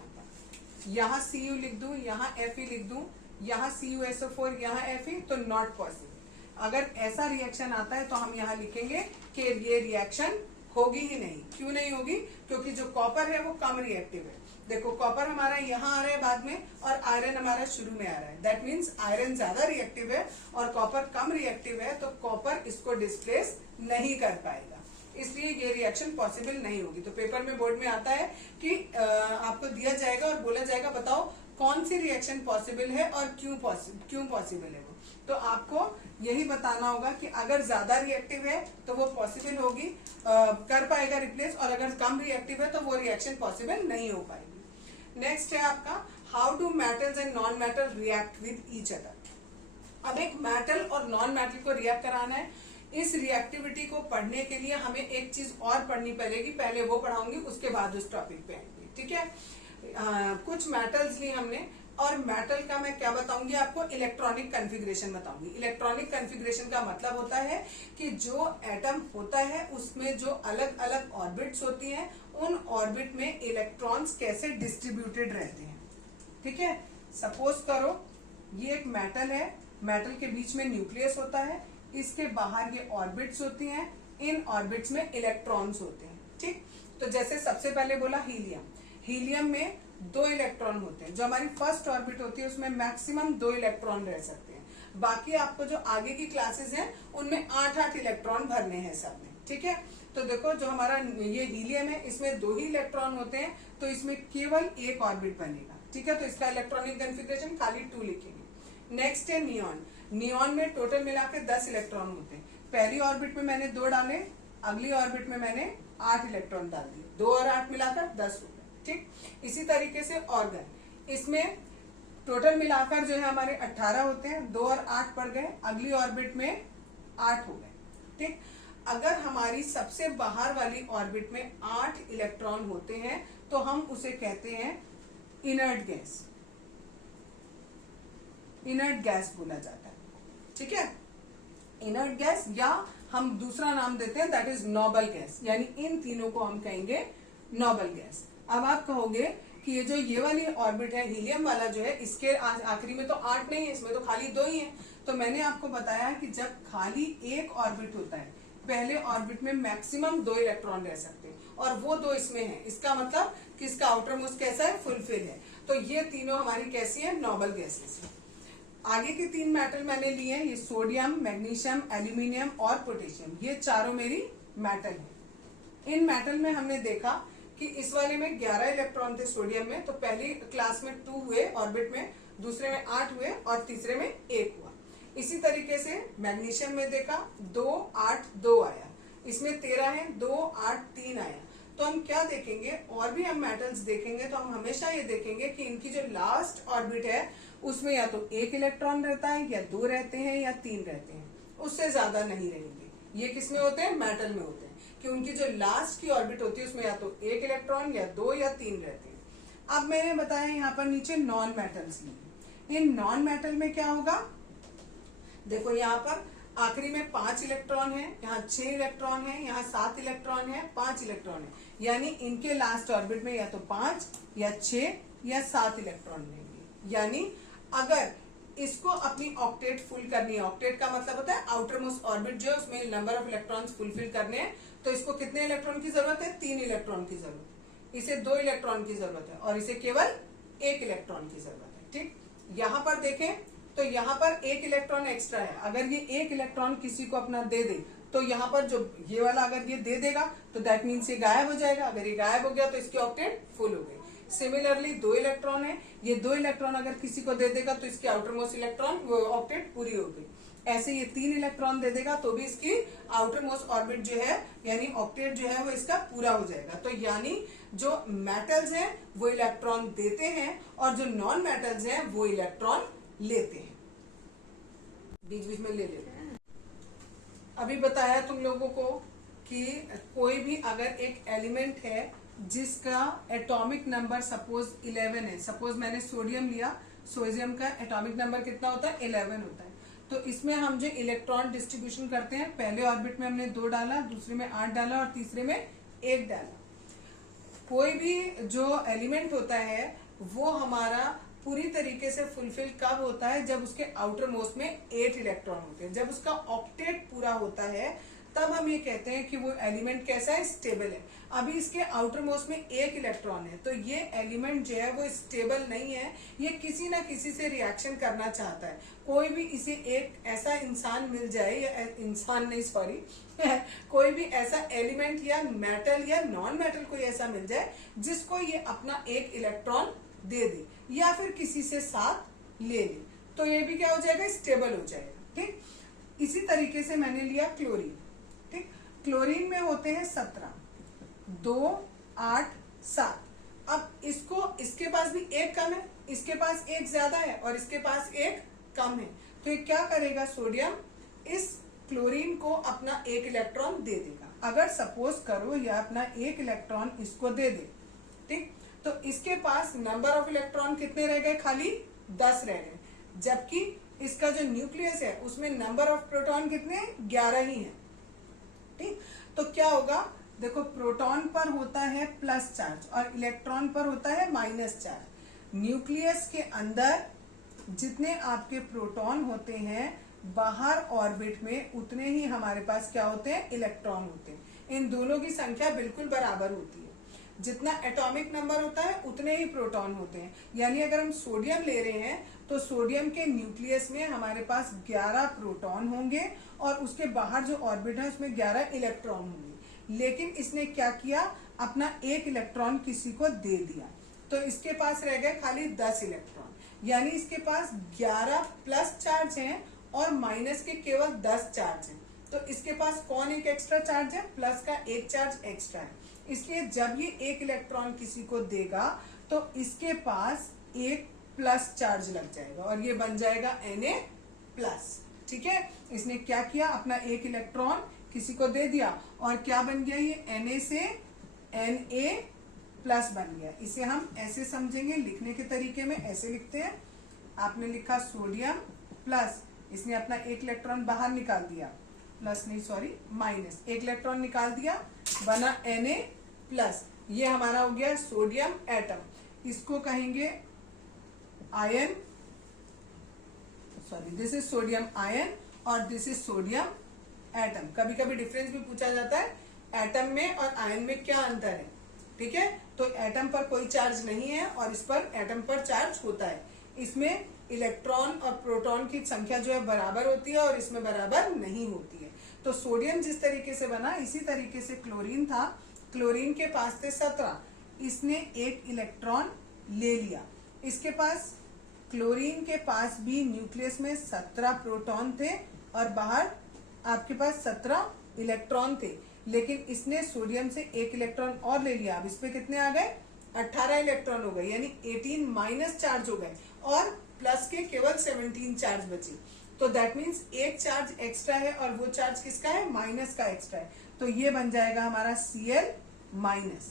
यहाँ Cu लिख दूं, यहाँ Fe लिख दूं, यहाँ CuSO4, यहाँ Fe, तो नॉट पॉसिबल। अगर ऐसा रिएक्शन आता है तो हम यहाँ लिखेंगे कि ये रिएक्शन होगी ही नहीं। क्यों नहीं होगी? क्योंकि जो कॉपर है वो कम रिएक्टिव है। देखो कॉपर हमारा यहाँ आ रहा है बाद में और आयरन हमारा शुरू में आ रहा है। दैट मीन्स आयरन ज्यादा रिएक्टिव है और कॉपर कम रिएक्टिव है, तो कॉपर इसको डिस्प्लेस नहीं कर पाएगा, इसलिए ये रिएक्शन पॉसिबल नहीं होगी। तो पेपर में बोर्ड में आता है कि आपको दिया जाएगा और बोला जाएगा बताओ कौन सी रिएक्शन पॉसिबल है और क्यों पॉसिबल है वो। तो आपको यही बताना होगा कि अगर ज्यादा रिएक्टिव है तो वो पॉसिबल होगी, कर पाएगा रिप्लेस, और अगर कम रिएक्टिव है तो वो रिएक्शन पॉसिबल नहीं हो पाएगी। नेक्स्ट है आपका how do metals and non metal react with each other. अब एक मेटल और नॉन मेटल को रिएक्ट कराना है। इस रिएक्टिविटी को पढ़ने के लिए हमें एक चीज और पढ़नी पड़ेगी, पहले वो पढ़ाऊंगी उसके बाद उस टॉपिक पे आएंगे। ठीक है, कुछ मेटल्स ली हमने, और मेटल का मैं क्या बताऊंगी आपको, इलेक्ट्रॉनिक कॉन्फ़िगरेशन बताऊंगी। इलेक्ट्रॉनिक कॉन्फ़िगरेशन का मतलब होता है कि जो एटम होता है उसमें जो अलग अलग ऑर्बिट्स होती हैं, उन ऑर्बिट में इलेक्ट्रॉन्स कैसे डिस्ट्रीब्यूटेड रहते हैं। ठीक है, सपोज करो ये एक मेटल है, मेटल के बीच में न्यूक्लियस होता है, इसके बाहर ये ऑर्बिट्स होती हैं, इन ऑर्बिट्स में इलेक्ट्रॉन्स होते हैं। ठीक, तो जैसे सबसे पहले बोला हीलियम, हीलियम में 2 इलेक्ट्रॉन होते हैं। जो हमारी फर्स्ट ऑर्बिट होती है उसमें मैक्सिमम 2 इलेक्ट्रॉन रह सकते हैं। बाकी आपको जो आगे की क्लासेस हैं उनमें 8-8 इलेक्ट्रॉन भरने हैं सब में। ठीक है, तो देखो जो हमारा ये हीलियम है इसमें 2 ही इलेक्ट्रॉन होते हैं, तो इसमें केवल एक ऑर्बिट बनेगा। ठीक है, तो इसका इलेक्ट्रॉनिक कॉन्फ़िगरेशन खाली 2 लिखेंगे। नेक्स्ट है नियॉन। नियॉन में टोटल मिला के 10 इलेक्ट्रॉन होते हैं। पहली ऑर्बिट में मैंने 2 डाले, अगली ऑर्बिट में मैंने 8 इलेक्ट्रॉन डाल दिए, 2 और 8 मिलाकर 10 हो गए। ठीक, इसी तरीके से ऑर्गन, इसमें टोटल मिलाकर जो है हमारे 18 होते हैं, 2 और 8 पड़ गए, अगली ऑर्बिट में 8 हो गए। ठीक, अगर हमारी सबसे बाहर वाली ऑर्बिट में 8 इलेक्ट्रॉन होते हैं तो हम उसे कहते हैं इनर्ट गैस। इनर्ट गैस बोला जाता है। ठीक है, इनर्ट गैस, या हम दूसरा नाम देते हैं दैट इज नोबल गैस, यानी इन तीनों को हम कहेंगे नोबल गैस। अब आप कहोगे कि ये जो ये वाली ऑर्बिट है हीलियम वाला जो है, इसके आखिरी में तो 8 नहीं है, इसमें तो खाली 2 ही है। तो मैंने आपको बताया कि जब खाली एक ऑर्बिट होता है, पहले ऑर्बिट में मैक्सिमम 2 इलेक्ट्रॉन रह सकते हैं, और वो 2 इसमें है, इसका मतलब कि इसका आउटर मोस्ट कैसा है, फुलफिल है। तो ये तीनों हमारी कैसी है, नोबल गैसेस है। आगे के 3 मेटल मैंने लिए हैं, ये सोडियम, मैग्नीशियम, एल्यूमिनियम और पोटेशियम, ये चारों मेरी मेटल है। इन मेटल में हमने देखा कि इस वाले में 11 इलेक्ट्रॉन थे सोडियम में, तो पहली क्लास में 2 हुए ऑर्बिट में, दूसरे में 8 हुए और तीसरे में 1 हुआ। इसी तरीके से मैग्नीशियम में देखा 2, 8, 2 आया, इसमें 13 है, 2, 8, 3 आया। तो हम क्या देखेंगे, और भी हम मेटल्स देखेंगे तो हम हमेशा ये देखेंगे कि इनकी जो लास्ट ऑर्बिट है उसमें या तो 1 इलेक्ट्रॉन रहता है, या 2 रहते हैं, या 3 रहते हैं, उससे ज्यादा नहीं रहेंगे। ये किसमें होते हैं, मेटल में होते हैं, कि उनकी जो लास्ट की ऑर्बिट होती है उसमें या तो 1 इलेक्ट्रॉन, या 2 या 3 रहते हैं। अब मैंने बताया यहाँ पर नीचे नॉन मेटल्स लिए। इन नॉन मेटल में क्या होगा, देखो यहाँ पर आखिरी में 5 इलेक्ट्रॉन है, यहाँ 6 इलेक्ट्रॉन है, यहाँ 7 इलेक्ट्रॉन है, 5 इलेक्ट्रॉन है, यानी इनके लास्ट ऑर्बिट में या तो 5 या 6 या 7 इलेक्ट्रॉन रहेंगे। यानी अगर इसको अपनी ऑक्टेट फुल करनी है, ऑक्टेट का मतलब होता है आउटर मोस्ट ऑर्बिट जो है उसमें नंबर ऑफ इलेक्ट्रॉन्स फुलफिल करने हैं, तो इसको कितने इलेक्ट्रॉन की जरूरत है, 3 इलेक्ट्रॉन की जरूरत है। इसे 2 इलेक्ट्रॉन की जरूरत है, और इसे केवल 1 इलेक्ट्रॉन की जरूरत है। ठीक, यहाँ पर देखें तो यहाँ पर 1 इलेक्ट्रॉन एक्स्ट्रा है। अगर ये 1 इलेक्ट्रॉन किसी को अपना दे दे तो यहाँ पर जो ये वाला अगर ये दे देगा तो दैट मीन्स ये गायब हो जाएगा। अगर ये गायब हो गया तो इसकी ऑक्टेट फुल हो गई। सिमिलरली 2 इलेक्ट्रॉन है, ये 2 इलेक्ट्रॉन अगर किसी को दे देगा तो इसकी आउटर मोस्ट इलेक्ट्रॉन ऑक्टेट पूरी हो गई। ऐसे ये 3 इलेक्ट्रॉन दे देगा तो भी इसकी आउटर मोस्ट ऑर्बिट जो है यानी ऑक्टेट जो है वो इसका पूरा हो जाएगा। तो यानी जो मेटल्स हैं वो इलेक्ट्रॉन देते हैं, और जो नॉन मेटल्स हैं वो इलेक्ट्रॉन लेते हैं, बीच बीच में ले लेते हैं। अभी बताया तुम लोगों को कि कोई भी अगर एक एलिमेंट है जिसका एटॉमिक नंबर सपोज 11 है, सपोज मैंने सोडियम लिया, सोडियम का एटॉमिक नंबर कितना होता है, 11 होता है। तो इसमें हम जो इलेक्ट्रॉन डिस्ट्रीब्यूशन करते हैं, पहले ऑर्बिट में हमने 2 डाला, दूसरे में 8 डाला और तीसरे में 1 डाला। कोई भी जो एलिमेंट होता है वो हमारा पूरी तरीके से फुलफिल कब होता है, जब उसके आउटर मोस्ट में 8 इलेक्ट्रॉन होते हैं। जब उसका ऑक्टेट पूरा होता है तब हम ये कहते हैं कि वो एलिमेंट कैसा है, स्टेबल है। अभी इसके आउटर मोस्ट में 1 इलेक्ट्रॉन है, तो ये एलिमेंट जो है वो स्टेबल नहीं है, ये किसी ना किसी से रिएक्शन करना चाहता है। कोई भी इसे एक ऐसा इंसान मिल जाए, या इंसान नहीं सॉरी कोई भी ऐसा एलिमेंट या मेटल या नॉन मेटल कोई ऐसा मिल जाए जिसको ये अपना 1 इलेक्ट्रॉन दे दे या फिर किसी से साथ ले ले, तो ये भी क्या हो जाएगा, स्टेबल हो जाएगा। ठीक, इसी तरीके से मैंने लिया क्लोरीन। ठीक, क्लोरीन में होते हैं 17, 2, 8, 7। अब इसको, इसके पास भी 1 कम है, इसके पास 1 ज्यादा है और इसके पास 1 कम है, तो ये क्या करेगा, सोडियम इस क्लोरीन को अपना 1 इलेक्ट्रॉन दे देगा। अगर सपोज करो यह अपना 1 इलेक्ट्रॉन इसको दे दे, ठीक, तो इसके पास नंबर ऑफ इलेक्ट्रॉन कितने रह गए, खाली 10 रह गए, जबकि इसका जो न्यूक्लियस है उसमें नंबर ऑफ प्रोटॉन कितने, 11 ही है। ठीक, तो क्या होगा, देखो प्रोटॉन पर होता है प्लस चार्ज और इलेक्ट्रॉन पर होता है माइनस चार्ज। न्यूक्लियस के अंदर जितने आपके प्रोटॉन होते हैं, बाहर ऑर्बिट में उतने ही हमारे पास क्या होते हैं, इलेक्ट्रॉन होते हैं। इन दोनों की संख्या बिल्कुल बराबर होती है। जितना एटॉमिक नंबर होता है उतने ही प्रोटॉन होते हैं। यानी अगर हम सोडियम ले रहे हैं तो सोडियम के न्यूक्लियस में हमारे पास 11 प्रोटॉन होंगे और उसके बाहर जो ऑर्बिट है उसमें 11 इलेक्ट्रॉन होंगे। लेकिन इसने क्या किया, अपना एक इलेक्ट्रॉन किसी को दे दिया, तो इसके पास रह गए खाली 10 इलेक्ट्रॉन। यानी इसके पास 11 प्लस चार्ज हैं और माइनस के केवल 10 चार्ज हैं। तो इसके पास कौन एक एक्स्ट्रा चार्ज है, प्लस का एक चार्ज एक्स्ट्रा है। इसलिए जब ये एक इलेक्ट्रॉन किसी को देगा तो इसके पास एक प्लस चार्ज लग जाएगा और ये बन जाएगा Na प्लस। ठीक है, इसने क्या किया, अपना एक इलेक्ट्रॉन किसी को दे दिया और क्या बन गया, ये Na से Na प्लस बन गया। इसे हम ऐसे समझेंगे, लिखने के तरीके में ऐसे लिखते हैं। आपने लिखा सोडियम प्लस, इसने अपना एक इलेक्ट्रॉन बाहर निकाल दिया, प्लस नहीं सॉरी माइनस, एक इलेक्ट्रॉन निकाल दिया, बना Na प्लस। ये हमारा हो गया सोडियम एटम। इसको कहेंगे ion, sorry this is sodium ion और दिस इज सोडियम एटम। कभी कभी डिफरेंस भी पूछा जाता है, एटम में और आयन में क्या अंतर है। ठीक है, तो एटम पर कोई चार्ज नहीं है और इस पर एटम पर चार्ज होता है। इसमें इलेक्ट्रॉन और प्रोटॉन की संख्या जो है बराबर होती है और इसमें बराबर नहीं होती है। तो सोडियम जिस तरीके से बना, इसी तरीके से क्लोरीन था। क्लोरीन के पास थे 17, इसने एक इलेक्ट्रॉन ले लिया। इसके पास, क्लोरीन के पास भी न्यूक्लियस में 17 प्रोटॉन थे और बाहर आपके पास 17 इलेक्ट्रॉन थे, लेकिन इसने सोडियम से एक इलेक्ट्रॉन और ले लिया। अब इस पे कितने आ गए, 18 इलेक्ट्रॉन हो गए, यानी 18 माइनस चार्ज हो गए और प्लस के केवल 17 चार्ज बचे। तो दैट मीन्स एक चार्ज एक्स्ट्रा है और वो चार्ज किसका है, माइनस का एक्स्ट्रा है। तो ये बन जाएगा हमारा Cl माइनस।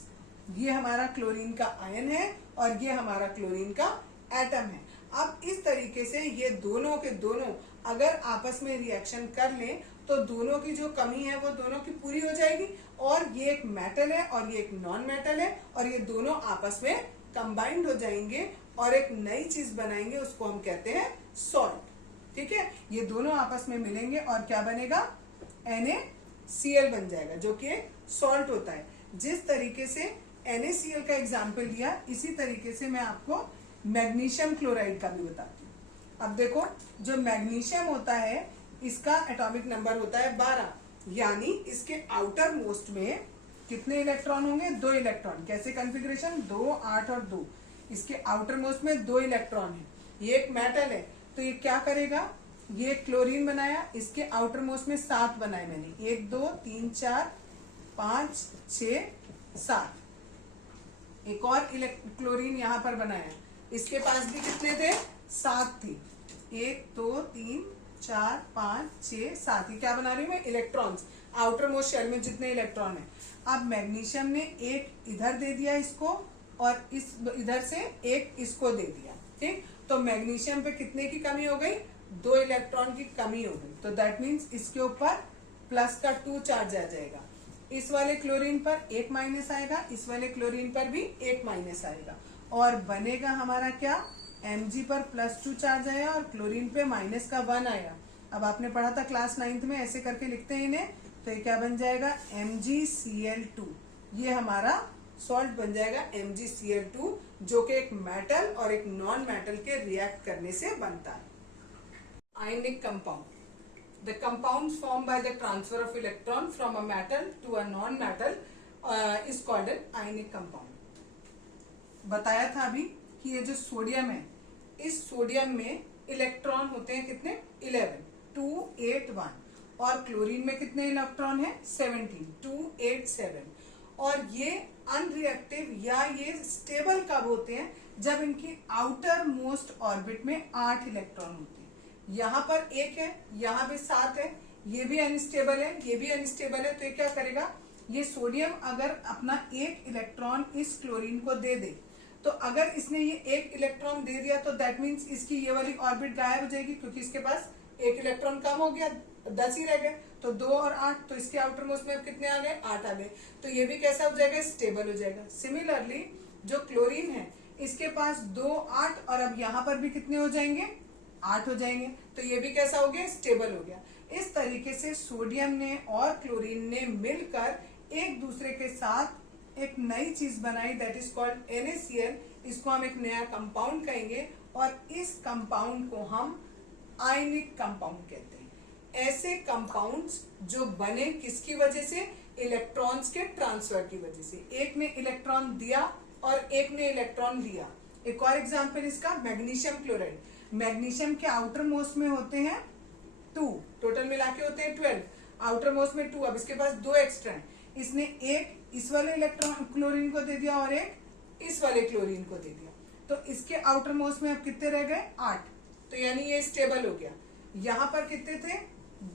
ये हमारा क्लोरीन का आयन है और ये हमारा क्लोरीन का एटम है। अब इस तरीके से ये दोनों के दोनों अगर आपस में रिएक्शन कर लें तो दोनों की जो कमी है वो दोनों की पूरी हो जाएगी। और ये एक मेटल है और ये एक नॉन मेटल है और ये दोनों आपस में कंबाइंड हो जाएंगे और एक नई चीज बनाएंगे, उसको हम कहते हैं सॉल्ट। ठीक है, ये दोनों आपस में मिलेंगे और क्या बनेगा, NaCl बन जाएगा, जो कि एक सॉल्ट होता है। जिस तरीके से NaCl का एग्जाम्पल लिया, इसी तरीके से मैं आपको मैग्नीशियम क्लोराइड का भी बताती हूँ। अब देखो, जो मैग्नीशियम होता है इसका एटॉमिक नंबर होता है 12, यानी इसके आउटर मोस्ट में कितने इलेक्ट्रॉन होंगे, 2 इलेक्ट्रॉन। कैसे कॉन्फ़िगरेशन, 2, 8 और 2। इसके आउटर मोस्ट में 2 इलेक्ट्रॉन है। ये एक मेटल है, तो ये क्या करेगा, ये क्लोरीन बनाया, इसके आउटर मोस्ट में 7 बनाए मैंने, 1 2 3 4 5 6 7। एक और क्लोरीन यहाँ पर बनाया, इसके पास भी कितने थे, 7 थी, 1 2 3 4 5 6 7। ये क्या बना रही हूँ मैं, इलेक्ट्रॉन्स, आउटर मोस्ट शेल में जितने इलेक्ट्रॉन है। अब मैग्नीशियम ने एक इधर दे दिया इसको और इस इधर से एक इसको दे दिया। ठीक, तो मैग्नीशियम पे कितने की कमी हो गई, 2 इलेक्ट्रॉन की कमी हो गई। तो दैट मीन्स इसके ऊपर प्लस का 2 चार्ज आ जाएगा। इस वाले क्लोरीन पर 1 माइनस आएगा, इस वाले क्लोरीन पर भी 1 माइनस आएगा और बनेगा हमारा क्या, Mg पर +2 चार्ज आया और क्लोरीन पे माइनस का 1 आया। अब आपने पढ़ा था क्लास 9th में, ऐसे करके लिखते हैं इन्हें। तो ये क्या बन जाएगा, MgCl2। ये हमारा सॉल्ट बन जाएगा MgCl2, जो कि एक मेटल और एक नॉन मेटल के रिएक्ट करने से बनता है। Ionic compound, the compounds formed by the transfer of electron from a metal to a non-metal is called an ionic compound। बताया था अभी कि ये जो सोडियम है, इस सोडियम में इलेक्ट्रॉन होते हैं कितने, 11, 2 8 1 और क्लोरीन में कितने इलेक्ट्रॉन है, 17, 2 8 7। और ये अनरिएक्टिव या ये स्टेबल कब होते हैं, जब इनकी आउटर मोस्ट ऑर्बिट में 8 इलेक्ट्रॉन होते हैं। यहाँ पर 1 है, यहाँ पे 7 है, ये भी अनस्टेबल है, ये भी अनस्टेबल है। तो ये क्या करेगा, ये सोडियम अगर अपना एक इलेक्ट्रॉन इस क्लोरीन को दे दे तो अगर इसने ये एक इलेक्ट्रॉन दे दिया तो दैट मीन्स इसकी ये वाली ऑर्बिट गायब हो जाएगी, क्योंकि इसके पास एक इलेक्ट्रॉन कम हो गया, 10 ही रह गए। तो 2 और 8, तो इसके आउटर मोस्ट में अब कितने आ गए, 8 आ गए। तो ये भी कैसा हो जाएगा, स्टेबल हो जाएगा। सिमिलरली जो क्लोरीन है इसके पास 2, 8 और अब यहाँ पर भी कितने हो जाएंगे, 8 हो जाएंगे। तो ये भी कैसा हो गया, स्टेबल हो गया। इस तरीके से सोडियम ने और क्लोरीन ने मिलकर एक दूसरे के साथ एक नई चीज बनाई, दैट इज कॉल्ड NaCl। इसको हम एक नया कंपाउंड कहेंगे और इस कंपाउंड को हम आयनिक कंपाउंड कहते हैं। ऐसे कंपाउंड्स जो बने किसकी वजह से, इलेक्ट्रॉन्स के ट्रांसफर की वजह से। एक ने इलेक्ट्रॉन दिया और एक ने इलेक्ट्रॉन लिया। एक और एग्जांपल इसका मैग्नीशियम क्लोराइड। मैग्नीशियम के आउटर मोस्ट में होते हैं 2, टोटल मिला के होते हैं 12, आउटर मोस्ट में 2। अब इसके पास 2 एक्स्ट्रा है, इसने एक इस वाले इलेक्ट्रॉन क्लोरीन को दे दिया और एक इस वाले क्लोरीन को दे दिया। तो इसके आउटर मोस्ट में अब कितने रह गए, 8। तो यानी ये स्टेबल हो गया। यहाँ पर कितने थे,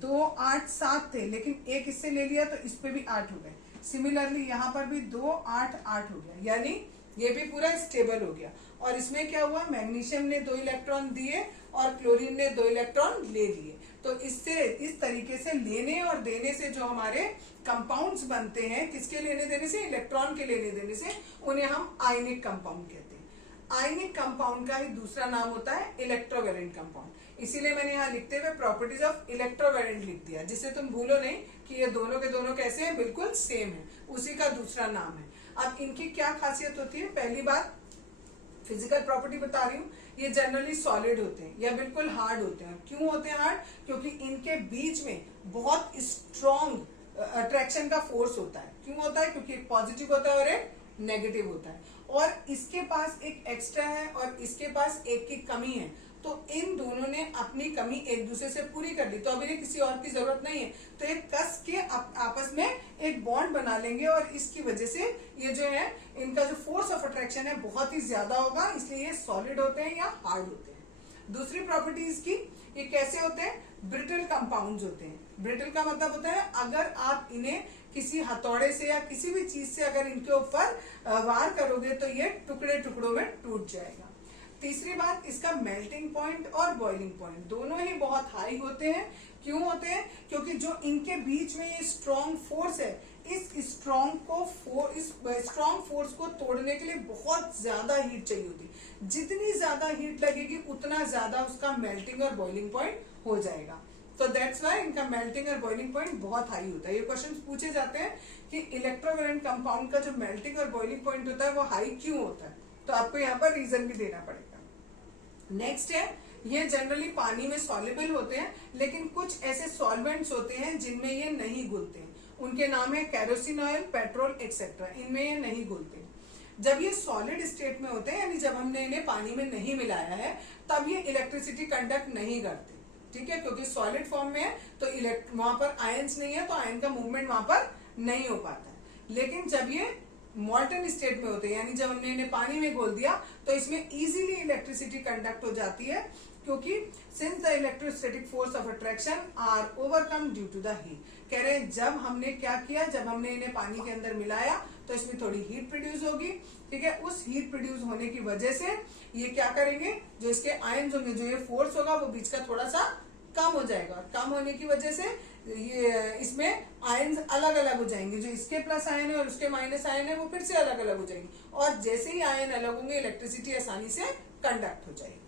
2, 8, 7 थे, लेकिन एक इससे ले लिया तो इस पे भी 8 हो गए। सिमिलरली यहाँ पर भी 2, 8, 8 हो गया, यानी ये भी पूरा स्टेबल हो गया। और इसमें क्या हुआ, मैग्नीशियम ने 2 इलेक्ट्रॉन दिए और क्लोरीन ने 2 इलेक्ट्रॉन ले लिए। तो इससे इस तरीके से लेने और देने से जो हमारे कंपाउंड्स बनते हैं, किसके लेने देने से, इलेक्ट्रॉन के लेने देने से, उन्हें हम आयनिक कंपाउंड कहते हैं। आयनिक कंपाउंड का ही दूसरा नाम होता है इलेक्ट्रोवेलेंट कंपाउंड। इसीलिए मैंने यहाँ लिखते हुए प्रॉपर्टीज ऑफ इलेक्ट्रोवेलेंट लिख दिया, जिससे तुम भूलो नहीं कि ये दोनों के दोनों कैसे हैं, बिल्कुल सेम है, उसी का दूसरा नाम है। अब इनकी क्या खासियत होती है, पहली बात फिजिकल प्रॉपर्टी बता रही हूँ, ये जनरली सॉलिड होते हैं या बिल्कुल हार्ड होते हैं। क्यों होते हैं हार्ड, क्योंकि इनके बीच में बहुत स्ट्रॉन्ग अट्रैक्शन का फोर्स होता है। क्यों होता है, क्योंकि एक पॉजिटिव होता है और एक नेगेटिव होता है, और इसके पास एक एक्स्ट्रा है और इसके पास एक की कमी है। तो इन दोनों ने अपनी कमी एक दूसरे से पूरी कर ली, तो अब इन्हें किसी और की जरूरत नहीं है, तो एक कस के आपस में एक बॉन्ड बना लेंगे और इसकी वजह से ये जो है इनका जो फोर्स ऑफ अट्रैक्शन है बहुत ही ज्यादा होगा, इसलिए ये सॉलिड होते हैं या हार्ड होते हैं। दूसरी प्रॉपर्टीज की, ये कैसे होते हैं, ब्रिटल कंपाउंड्स होते हैं। ब्रिटल का मतलब होता है अगर आप इन्हें किसी हथौड़े से या किसी भी चीज से अगर इनके ऊपर वार करोगे तो ये टुकड़े टुकड़ों में टूट जाएगा। तीसरी बात, इसका मेल्टिंग पॉइंट और बॉइलिंग पॉइंट दोनों ही बहुत हाई होते हैं। क्यों होते हैं, क्योंकि जो इनके बीच में ये स्ट्रॉन्ग फोर्स है, इस स्ट्रॉन्ग फोर्स को तोड़ने के लिए बहुत ज्यादा हीट चाहिए होती है। जितनी ज्यादा हीट लगेगी उतना ज्यादा उसका मेल्टिंग और बॉइलिंग पॉइंट हो जाएगा। तो दैट्स वाई इनका मेल्टिंग और बॉइलिंग पॉइंट बहुत हाई होता है। ये क्वेश्चन पूछे जाते हैं कि इलेक्ट्रोवेलेंट कंपाउंड का जो मेल्टिंग और बॉइलिंग पॉइंट होता है वो हाई क्यों होता है, तो आपको यहाँ पर रीजन भी देना पड़ेगा। नेक्स्ट है, ये जनरली पानी में सॉल्युबल होते हैं, लेकिन कुछ ऐसे सॉल्वेंट्स होते हैं जिनमें ये नहीं घुलते हैं। उनके नाम है केरोसिन ऑयल, पेट्रोल एक्सेट्रा, इनमें ये नहीं घुलते। जब ये सॉलिड स्टेट में होते हैं, यानी जब हमने इन्हें पानी में नहीं मिलाया है, तब ये इलेक्ट्रिसिटी कंडक्ट नहीं करते, ठीक है, क्योंकि सॉलिड फॉर्म में है तो वहां पर आयंस नहीं है, तो आयन का मूवमेंट वहां पर नहीं हो पाता है। लेकिन जब ये मॉल्टन स्टेट में होते हैं, यानी जब हमने इन्हें पानी में घोल दिया, तो इसमें इजीली इलेक्ट्रिसिटी कंडक्ट हो जाती है, क्योंकि since the electrostatic force of attraction are overcome due to the heat. कह रहे हैं जब हमने क्या किया, जब हमने इन्हें पानी के अंदर मिलाया तो इसमें थोड़ी हीट प्रोड्यूस होगी, ठीक है। उस हीट प्रोड्यूस होने की वजह से ये क्या करेंगे, जो इसके आयन्स होंगे, जो ये फोर्स होगा वो बीच का थोड़ा सा कम हो जाएगा, और कम होने की वजह से ये इसमें आयन्स अलग अलग हो जाएंगे। जो इसके प्लस आयन है और उसके माइनस आयन है वो फिर से अलग अलग हो जाएंगे, और जैसे ही आयन अलग होंगे इलेक्ट्रिसिटी आसानी से कंडक्ट हो जाएगी।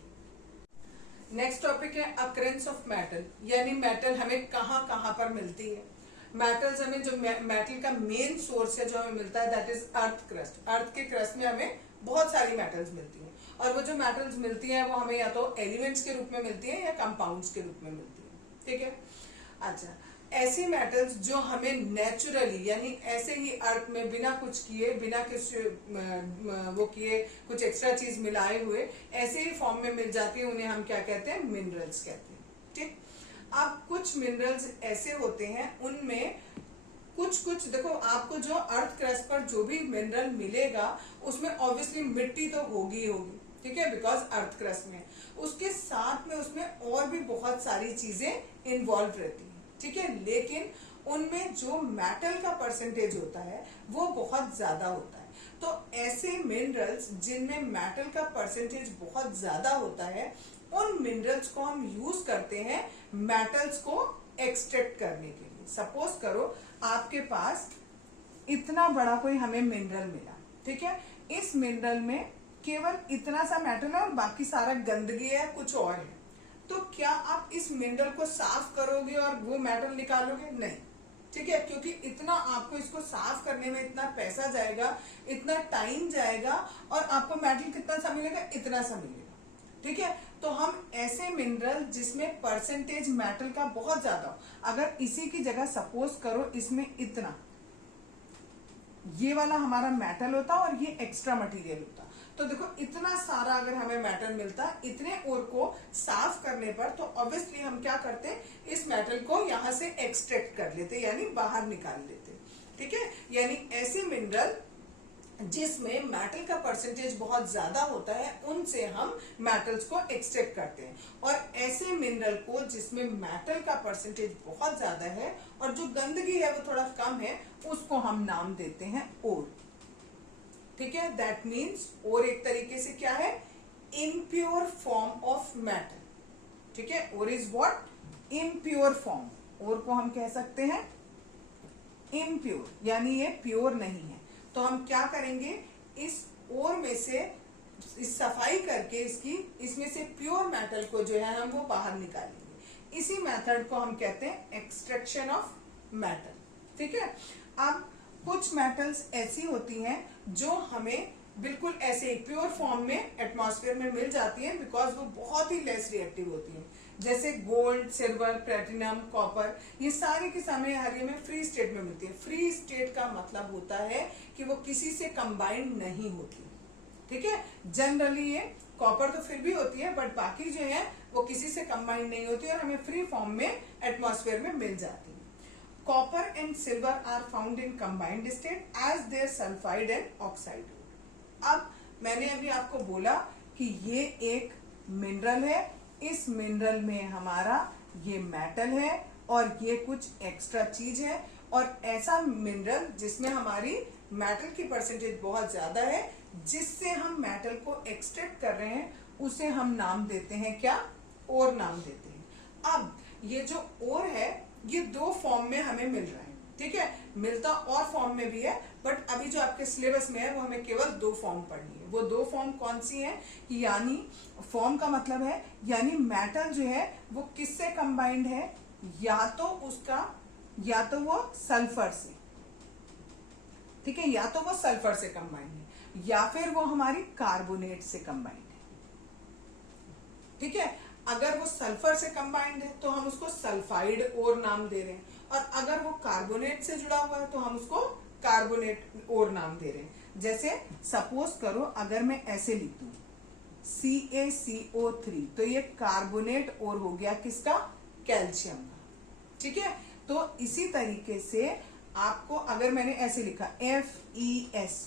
नेक्स्ट टॉपिक है अकरेंस ऑफ मेटल, यानी मेटल हमें कहाँ कहाँ पर मिलती है। मेटल्स हमें, जो मेटल का मेन सोर्स है जो हमें मिलता है, दैट इज अर्थ क्रस्ट। अर्थ के क्रस्ट में हमें बहुत सारी मेटल्स मिलती हैं, और वो जो मेटल्स मिलती हैं वो हमें या तो एलिमेंट्स के रूप में मिलती हैं या कंपाउंड्स के रूप में मिलती हैं, ठीक है। अच्छा, ऐसी मेटल्स जो हमें नेचुरली, यानी ऐसे ही अर्थ में बिना कुछ किए, बिना किसी वो किए, कुछ एक्स्ट्रा चीज मिलाए हुए ऐसे ही फॉर्म में मिल जाती है, उन्हें हम क्या कहते हैं, मिनरल्स कहते हैं, ठीक। अब कुछ मिनरल्स ऐसे होते हैं, उनमें कुछ देखो, आपको जो अर्थ क्रस्ट पर जो भी मिनरल मिलेगा उसमें ऑब्वियसली मिट्टी तो होगी होगी, ठीक है, बिकॉज अर्थ क्रस्ट में, उसके साथ में उसमें और भी बहुत सारी चीजें इन्वॉल्व रहती हैं, ठीक है। लेकिन उनमें जो मेटल का परसेंटेज होता है वो बहुत ज्यादा होता है। तो ऐसे मिनरल्स जिनमें मेटल का परसेंटेज बहुत ज्यादा होता है, उन मिनरल्स को हम यूज करते हैं मेटल्स को एक्सट्रैक्ट करने के लिए। सपोज करो आपके पास इतना बड़ा कोई हमें मिनरल मिला, ठीक है, इस मिनरल में केवल इतना सा मेटल है और बाकी सारा गंदगी है, कुछ और है, तो क्या आप इस मिनरल को साफ करोगे और वो मेटल निकालोगे? नहीं, ठीक है, क्योंकि इतना आपको इसको साफ करने में इतना पैसा जाएगा, इतना टाइम जाएगा, और आपको मेटल कितना सा मिलेगा? इतना सा मिलेगा, ठीक है। तो हम ऐसे मिनरल जिसमें परसेंटेज मेटल का बहुत ज्यादा हो, अगर इसी की जगह सपोज करो इसमें इतना, ये वाला हमारा मेटल होता और ये एक्स्ट्रा मटेरियल होता, तो देखो इतना सारा अगर हमें मेटल मिलता, इतने ओर को साफ करने पर, तो ऑब्वियसली हम क्या करते, इस मेटल को यहां से एक्सट्रैक्ट कर लेते, यानी बाहर निकाल लेते, ठीक है। यानी ऐसे मिनरल जिसमें मेटल का परसेंटेज बहुत ज्यादा होता है, उनसे हम मेटल्स को एक्सट्रैक्ट करते हैं, और ऐसे मिनरल को जिसमें मेटल का परसेंटेज बहुत ज्यादा है और जो गंदगी है वो थोड़ा कम है, उसको हम नाम देते हैं ओर, ठीक है। दैट मीन्स ओर एक तरीके से क्या है? इम्प्योर फॉर्म ऑफ मेटल, ठीक है। Ore is what? Impure form. Ore को हम कह सकते हैं इम्प्योर, यानी ये प्योर नहीं है। तो हम क्या करेंगे, इस ओर में से इस सफाई करके इसमें से प्योर मेटल को जो है हम वो बाहर निकालेंगे। इसी मेथड को हम कहते हैं एक्सट्रैक्शन ऑफ मेटल, ठीक है। अब कुछ मेटल्स ऐसी होती हैं जो हमें बिल्कुल ऐसे प्योर फॉर्म में एटमॉस्फेयर में मिल जाती है, बिकॉज वो बहुत ही लेस रिएक्टिव होती है, जैसे गोल्ड, सिल्वर, प्लेटिनम, कॉपर, ये सारे के सारे हरिये में फ्री स्टेट में मिलती है। फ्री स्टेट का मतलब होता है कि वो किसी से कंबाइंड नहीं होती, ठीक है। जनरली ये कॉपर तो फिर भी होती है, बट बाकी जो है वो किसी से कंबाइंड नहीं होती और हमें फ्री फॉर्म में एटमॉस्फेयर में मिल जाती है। Copper and silver are found in combined state as their sulphide and oxide. अब मैंने अभी आपको बोला कि ये एक मिनरल है, इस मिनरल में हमारा ये मेटल है और ये कुछ एक्स्ट्रा चीज है, और ऐसा मिनरल जिसमें हमारी मेटल की परसेंटेज बहुत ज्यादा है, जिससे हम मेटल को एक्सट्रैक्ट कर रहे हैं, उसे हम नाम देते हैं क्या? ओर नाम देते हैं। अब ये जो ओर है ये दो फॉर्म में हमें मिल रहा है, ठीक है, मिलता और फॉर्म में भी है, बट अभी जो आपके सिलेबस में है वो हमें केवल दो फॉर्म पढ़नी है। वो दो फॉर्म कौन सी है? यानी फॉर्म का मतलब है यानी मेटल जो है वो किससे कंबाइंड है, या तो वो सल्फर से, ठीक है, या तो वो सल्फर से कंबाइंड है, या फिर वो हमारी कार्बोनेट से कंबाइंड है, ठीक है। अगर वो सल्फर से कंबाइंड है तो हम उसको सल्फाइड ओर नाम दे रहे हैं, और अगर वो कार्बोनेट से जुड़ा हुआ है तो हम उसको कार्बोनेट ओर नाम दे रहे हैं। जैसे सपोज करो अगर मैं ऐसे लिख दूं CaCO3, तो ये कार्बोनेट ओर हो गया किसका? कैल्शियम का, ठीक है। तो इसी तरीके से आपको अगर मैंने ऐसे लिखा FeS,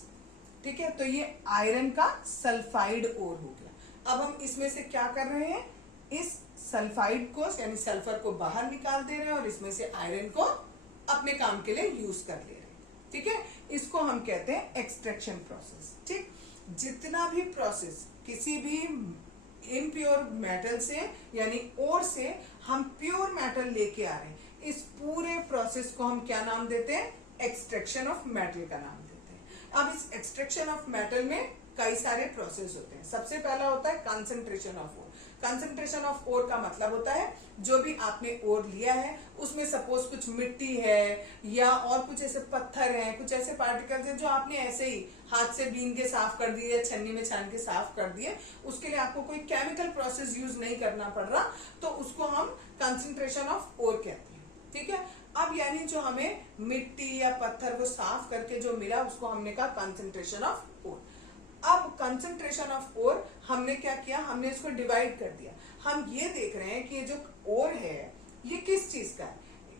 ठीक है, तो ये आयरन का सल्फाइड ओर हो गया। अब हम इसमें से क्या कर रहे हैं, इस सल्फाइड को यानी सल्फर को बाहर निकाल दे रहे हैं और इसमें से आयरन को अपने काम के लिए यूज कर ले रहे हैं, ठीक है। इसको हम कहते हैं एक्सट्रैक्शन प्रोसेस, ठीक। जितना भी प्रोसेस किसी भी इम्प्योर मेटल से यानी ओर से हम प्योर मेटल लेके आ रहे हैं, इस पूरे प्रोसेस को हम क्या नाम देते हैं? एक्सट्रैक्शन ऑफ मेटल का नाम देते हैं। अब इस एक्सट्रैक्शन ऑफ मेटल में कई सारे प्रोसेस होते हैं। सबसे पहला होता है concentration of ore. Concentration of ore का मतलब होता है जो भी आपने ओर लिया है उसमें सपोज कुछ मिट्टी है या और कुछ ऐसे पत्थर हैं, कुछ ऐसे पार्टिकल्स हैं जो आपने ऐसे ही हाथ से बीन के साफ कर दिए, छन्नी में छान के साफ कर दिए, उसके लिए आपको कोई केमिकल प्रोसेस यूज नहीं करना पड़ रहा, तो उसको हम कंसंट्रेशन ऑफ ओर कहते हैं, ठीक है। अब यानी जो हमें मिट्टी या पत्थर को साफ करके जो मिला उसको हमने कहा कंसंट्रेशन ऑफ ओर। अब कंसंट्रेशन ऑफ ओर हमने क्या किया, हमने इसको डिवाइड कर दिया। हम ये देख रहे हैं कि ये जो ओर है ये किस चीज का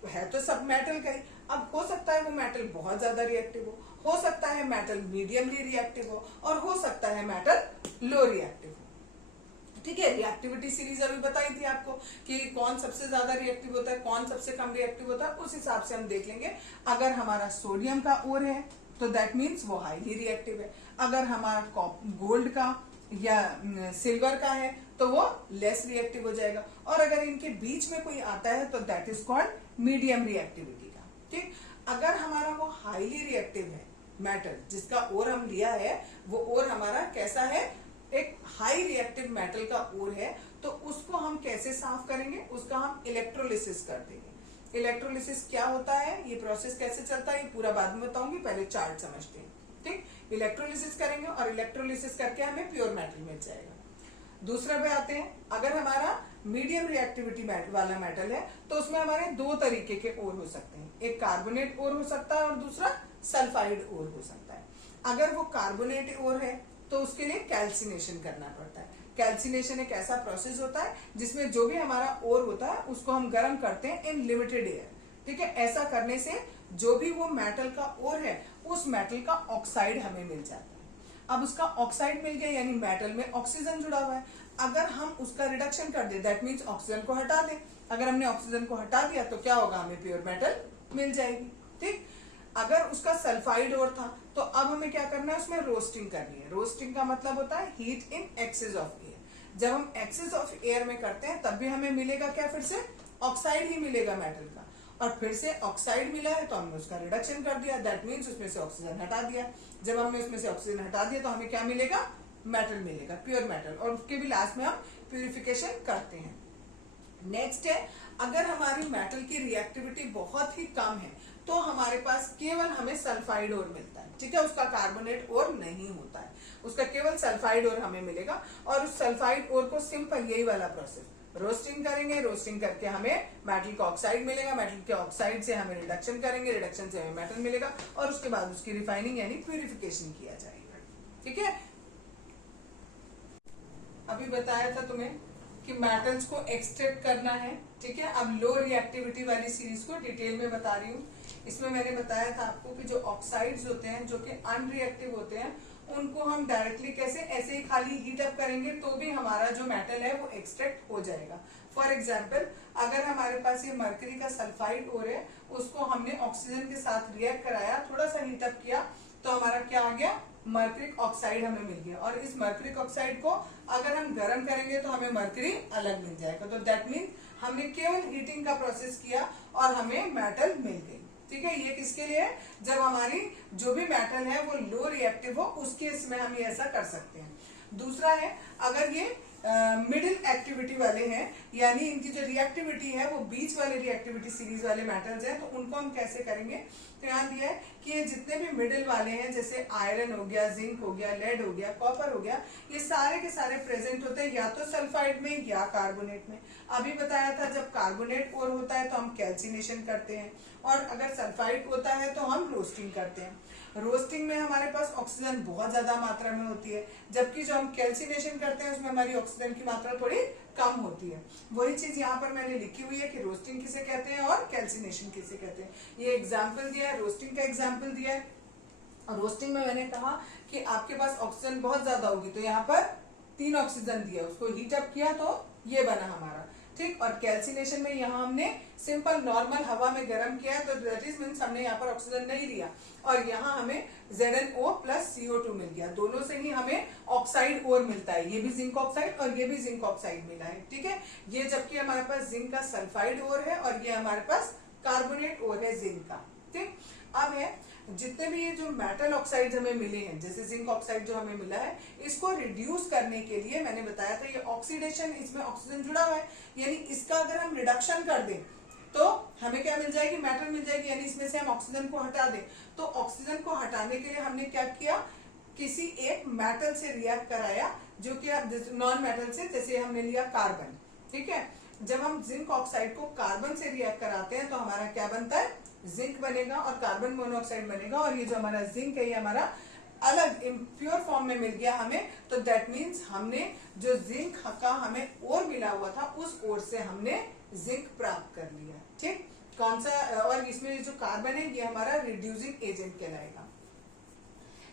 है तो सब मेटल का ही। अब हो सकता है वो मेटल बहुत ज्यादा रिएक्टिव हो सकता है मेटल मीडियमली रिएक्टिव हो, और हो सकता है मेटल लो रिएक्टिव हो, ठीक है। रिएक्टिविटी सीरीज अभी बताई थी आपको कि कौन सबसे ज्यादा रिएक्टिव होता है, कौन सबसे कम रिएक्टिव होता है, उस हिसाब से हम देख लेंगे। अगर हमारा सोडियम का ओर है तो दैट मीन्स वो हाईली रिएक्टिव है। अगर हमारा गोल्ड का या सिल्वर का है तो वो लेस रिएक्टिव हो जाएगा। और अगर इनके बीच में कोई आता है तो that is called medium reactivity का। ठीक, अगर हमारा वो हाईली रिएक्टिव है मेटल जिसका ओर हम लिया है, वो ओर हमारा कैसा है, एक हाई रिएक्टिव मेटल का ओर है, तो उसको हम कैसे साफ करेंगे, उसका हम इलेक्ट्रोलिसिस कर देंगे। इलेक्ट्रोलिसिस क्या होता है, ये प्रोसेस कैसे चलता है, ये पूरा बाद में बताऊंगी, पहले चार्ट समझते हैं। ठीक, इलेक्ट्रोलिसिस करेंगे और इलेक्ट्रोलिसिस करके हमें प्योर मेटल मिल जाएगा। दूसरे पे आते हैं, अगर हमारा मीडियम रिएक्टिविटी वाला मेटल है तो उसमें हमारे दो तरीके के ओर हो सकते हैं, एक कार्बोनेट ओर हो सकता है और दूसरा सल्फाइड ओर हो सकता है। अगर वो कार्बोनेट ओर है तो उसके लिए कैल्सिनेशन करना पड़ता है। कैल्सिनेशन एक ऐसा प्रोसेस होता है जिसमें जो भी हमारा ओर होता है उसको हम गर्म करते हैं इन लिमिटेड एयर। ठीक है, ऐसा करने से जो भी वो मेटल का ओर है उस मेटल का ऑक्साइड हमें मिल जाता है। अब उसका ऑक्साइड मिल गया यानी मेटल में ऑक्सीजन जुड़ा हुआ है। अगर हम उसका रिडक्शन कर दे दैट मीन्स ऑक्सीजन को हटा दें, अगर हमने ऑक्सीजन को हटा दिया तो क्या होगा, हमें प्योर मेटल मिल जाएगी। ठीक, अगर उसका सल्फाइड ओर था तो अब हमें क्या करना है, उसमें रोस्टिंग करनी है। रोस्टिंग का मतलब होता है heat in excess of air. जब हम एक्सेस ऑफ एयर में करते हैं तब भी हमें मिलेगा क्या, फिर से ऑक्साइड ही मिलेगा मेटल का, और फिर से ऑक्साइड मिला है तो हमने उसका रिडक्शन कर दिया, दैट मीन्स उसमें से ऑक्सीजन हटा दिया। जब हमने उसमें से ऑक्सीजन हटा दिया तो हमें क्या मिलेगा, मेटल मिलेगा, प्योर मेटल, और उसके भी लास्ट में हम प्यूरिफिकेशन करते हैं। नेक्स्ट है, अगर हमारी मेटल की रिएक्टिविटी बहुत ही कम है तो हमारे पास केवल हमें सल्फाइड ओर मिलता है। ठीक है, उसका कार्बोनेट ओर नहीं होता है, उसका केवल सल्फाइड ओर हमें मिलेगा। और उस सल्फाइड ओर को सिंपल यही वाला प्रोसेस, रोस्टिंग करेंगे, रोस्टिंग करके हमें मेटल का ऑक्साइड मिलेगा, मेटल के ऑक्साइड से हमें रिडक्शन करेंगे, रिडक्शन से हमें मेटल मिलेगा, और उसके बाद उसकी रिफाइनिंग यानी प्यूरिफिकेशन किया जाएगा। ठीक है, अभी बताया था तुम्हें कि मेटल्स को एक्सट्रैक्ट करना है। ठीक है, अब लो रिएक्टिविटी वाली सीरीज को डिटेल में बता रही हूँ। इसमें मैंने बताया था आपको कि जो ऑक्साइड्स होते हैं जो कि अनरिएक्टिव होते हैं उनको हम डायरेक्टली कैसे, ऐसे ही खाली हीट अप करेंगे तो भी हमारा जो मेटल है वो एक्सट्रैक्ट हो जाएगा। फॉर एग्जाम्पल, अगर हमारे पास ये मरकरी का सल्फाइड ओर है, उसको हमने ऑक्सीजन के साथ रिएक्ट कराया, थोड़ा सा हीट अप किया तो हमारा क्या आ गया, मर्क्रिक ऑक्साइड हमें मिल गया। और इस मर्क्रिक ऑक्साइड को अगर हम गर्म करेंगे तो हमें मर्करी अलग मिल जाएगा। तो दैट मीन हमने केवल हीटिंग का प्रोसेस किया और हमें मेटल मिल गई। ठीक है, ये किसके लिए, जब हमारी जो भी मेटल है वो लो रिएक्टिव हो, उस केस में हम ये ऐसा कर सकते हैं। दूसरा है, अगर ये मिडिल एक्टिविटी वाले हैं, यानी इनकी जो रिएक्टिविटी है वो बीच वाले रिएक्टिविटी सीरीज वाले मेटल्स हैं, तो उनको हम कैसे करेंगे, तो यहाँ दिया है कि ये जितने भी मिडिल वाले हैं, जैसे आयरन हो गया, जिंक हो गया, लेड हो गया, कॉपर हो गया, ये सारे के सारे प्रेजेंट होते हैं या तो सल्फाइड में या कार्बोनेट में। अभी बताया था जब कार्बोनेट ओर होता है तो हम कैल्सिनेशन करते हैं, और अगर सल्फाइड होता है तो हम रोस्टिंग करते हैं। रोस्टिंग में हमारे पास ऑक्सीजन बहुत ज्यादा मात्रा में होती है, जबकि जो हम कैल्सिनेशन करते हैं उसमें हमारी ऑक्सीजन की मात्रा थोड़ी कम होती है। वही चीज यहाँ पर मैंने लिखी हुई है कि रोस्टिंग किसे कहते हैं और कैल्सिनेशन किसे कहते हैं। ये एग्जाम्पल दिया है, रोस्टिंग का एग्जाम्पल दिया है। और रोस्टिंग में मैंने कहा कि आपके पास ऑक्सीजन बहुत ज्यादा होगी, तो यहाँ पर 3 ऑक्सीजन दिया, उसको हीट अप किया तो ये बना हमारा। ठीक, और कैल्सिनेशन में यहाँ हमने सिंपल नॉर्मल हवा में गर्म किया, तो दैट इज मीन्स हमने यहाँ पर ऑक्सीजन नहीं लिया, और यहाँ हमें ZnO प्लस CO2 मिल गया। दोनों से ही हमें ऑक्साइड ओर मिलता है, ये भी जिंक ऑक्साइड और ये भी जिंक ऑक्साइड मिला है। ठीक है, ये जबकि हमारे पास जिंक का सल्फाइड ओर है और ये हमारे पास कार्बोनेट ओर है जिंक का। ठीक, अब है जितने भी ये जो मेटल ऑक्साइड हमें मिले हैं, जैसे जिंक ऑक्साइड जो हमें मिला है, इसको रिड्यूस करने के लिए मैंने बताया था ये ऑक्सीडेशन, इसमें ऑक्सीजन जुड़ा हुआ है, यानी इसका अगर हम रिडक्शन कर दें तो हमें क्या मिल जाएगी, मेटल मिल जाएगी, यानी इसमें से हम ऑक्सीजन को हटा दें। तो ऑक्सीजन को हटाने के लिए हमने क्या किया, किसी एक मेटल से रिएक्ट कराया, जो कि आप नॉन मेटल से, जैसे हमने लिया कार्बन। ठीक है, जब हम जिंक ऑक्साइड को कार्बन से रिएक्ट कराते हैं तो हमारा क्या बनता है, जिंक बनेगा और कार्बन मोनोऑक्साइड बनेगा, और ये जो हमारा जिंक है ये हमारा अलग इम्प्योर फॉर्म में मिल गया हमें। तो दैट मीन्स हमने जो जिंक का हमें ओर मिला हुआ था उस ओर से हमने जिंक प्राप्त कर लिया। ठीक, कौन सा, और इसमें जो कार्बन है ये हमारा रिड्यूसिंग एजेंट कहलाएगा।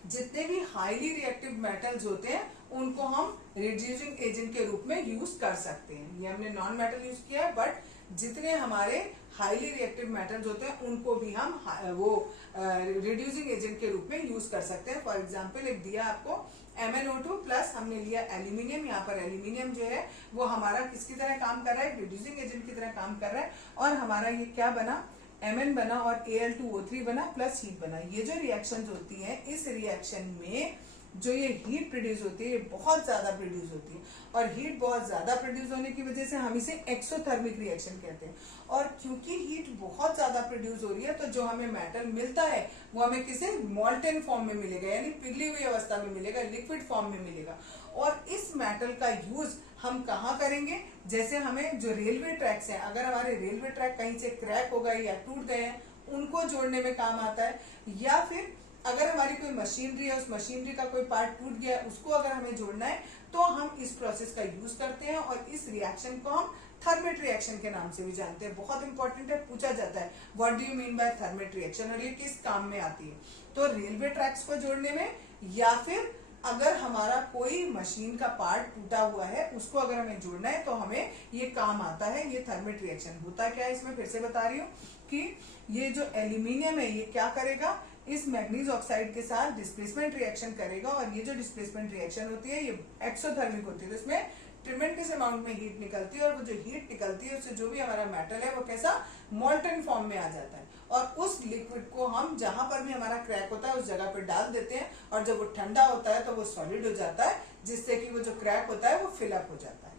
जितने भी हाईली रिएक्टिव मेटल्स होते हैं उनको हम रिड्यूसिंग एजेंट के रूप में यूज कर सकते हैं। ये हमने नॉन मेटल यूज किया है, बट जितने हमारे हाईली रिएक्टिव मेटल्स होते हैं उनको भी हम वो रिड्यूसिंग एजेंट के रूप में यूज कर सकते हैं। फॉर एग्जाम्पल एक दिया आपको MnO2 प्लस हमने लिया एल्यूमिनियम। यहाँ पर एल्यूमिनियम जो है वो हमारा किसकी तरह काम कर रहा है, रिड्यूसिंग एजेंट की तरह काम कर रहा है, और हमारा ये क्या बना, Mn बना और Al2O3 बना प्लस हीट बना। ये जो रिएक्शंस होती हैं, इस रिएक्शन में जो ये हीट प्रोड्यूस होती है ये बहुत ज्यादा प्रोड्यूस होती है, और हीट बहुत ज्यादा प्रोड्यूस होने की वजह से हम इसे एक्सोथर्मिक रिएक्शन कहते हैं। और क्योंकि हीट बहुत ज्यादा प्रोड्यूस हो रही है तो जो हमें मेटल मिलता है वो हमें किसी मॉल्टेन फॉर्म में मिलेगा, यानी पिघली हुई अवस्था में मिलेगा, लिक्विड फॉर्म में मिलेगा। और इस मेटल का यूज हम कहाँ करेंगे, जैसे हमें जो रेलवे ट्रैक्स हैं, अगर हमारे रेलवे ट्रैक कहीं से क्रैक हो गए या टूट गए हैं उनको जोड़ने में काम आता है, या फिर अगर हमारी कोई मशीनरी है, उस मशीनरी का कोई पार्ट टूट गया है, उसको अगर हमें जोड़ना है तो हम इस प्रोसेस का यूज करते हैं। और इस रिएक्शन को हम थर्मेट रिएक्शन के नाम से भी जानते हैं। बहुत इंपॉर्टेंट है, पूछा जाता है what do you mean by thermite reaction, और ये किस काम में आती है। तो रेलवे ट्रैक्स को जोड़ने में, या फिर अगर हमारा कोई मशीन का पार्ट टूटा हुआ है उसको अगर हमें जोड़ना है तो हमें ये काम आता है। ये थर्मेट रिएक्शन होता क्या है, इसमें फिर से बता रही हूँ कि ये जो एल्यूमिनियम है ये क्या करेगा, इस मैग्नीज ऑक्साइड के साथ डिस्प्लेसमेंट रिएक्शन करेगा, और ये जो डिस्प्लेसमेंट रिएक्शन होती है ये एक्सोथर्मिक होती है। तो इसमें ट्रिमेंडस अमाउंट में हीट निकलती है, और वो जो हीट निकलती है उससे जो भी हमारा मेटल है वो कैसा मॉल्टन फॉर्म में आ जाता है, और उस लिक्विड को हम जहां पर भी हमारा क्रैक होता है उस जगह पर डाल देते हैं, और जब वो ठंडा होता है तो वो सॉलिड हो जाता है, जिससे कि वो जो क्रैक होता है वो फिलअप हो जाता है।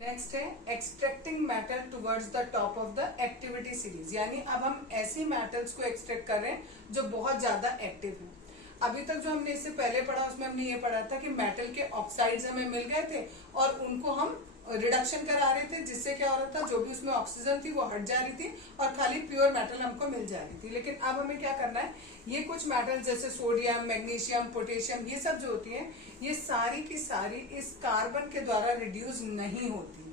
नेक्स्ट है extracting metal towards the top of the activity series, यानी अब हम ऐसी मेटल्स को एक्सट्रैक्ट कर रहे हैं जो बहुत ज्यादा एक्टिव है। अभी तक जो हमने इससे पहले पढ़ा उसमें हमने ये पढ़ा था कि मेटल के ऑक्साइड्स हमें मिल गए थे और उनको हम रिडक्शन करा रहे थे, जिससे क्या हो रहा था, जो भी उसमें ऑक्सीजन थी वो हट जा रही थी और खाली प्योर मेटल हमको मिल जा रही थी। लेकिन अब हमें क्या करना है, ये कुछ मेटल जैसे सोडियम, मैग्नीशियम, पोटेशियम, ये सब जो होती हैं ये सारी की सारी इस कार्बन के द्वारा रिड्यूस नहीं होती।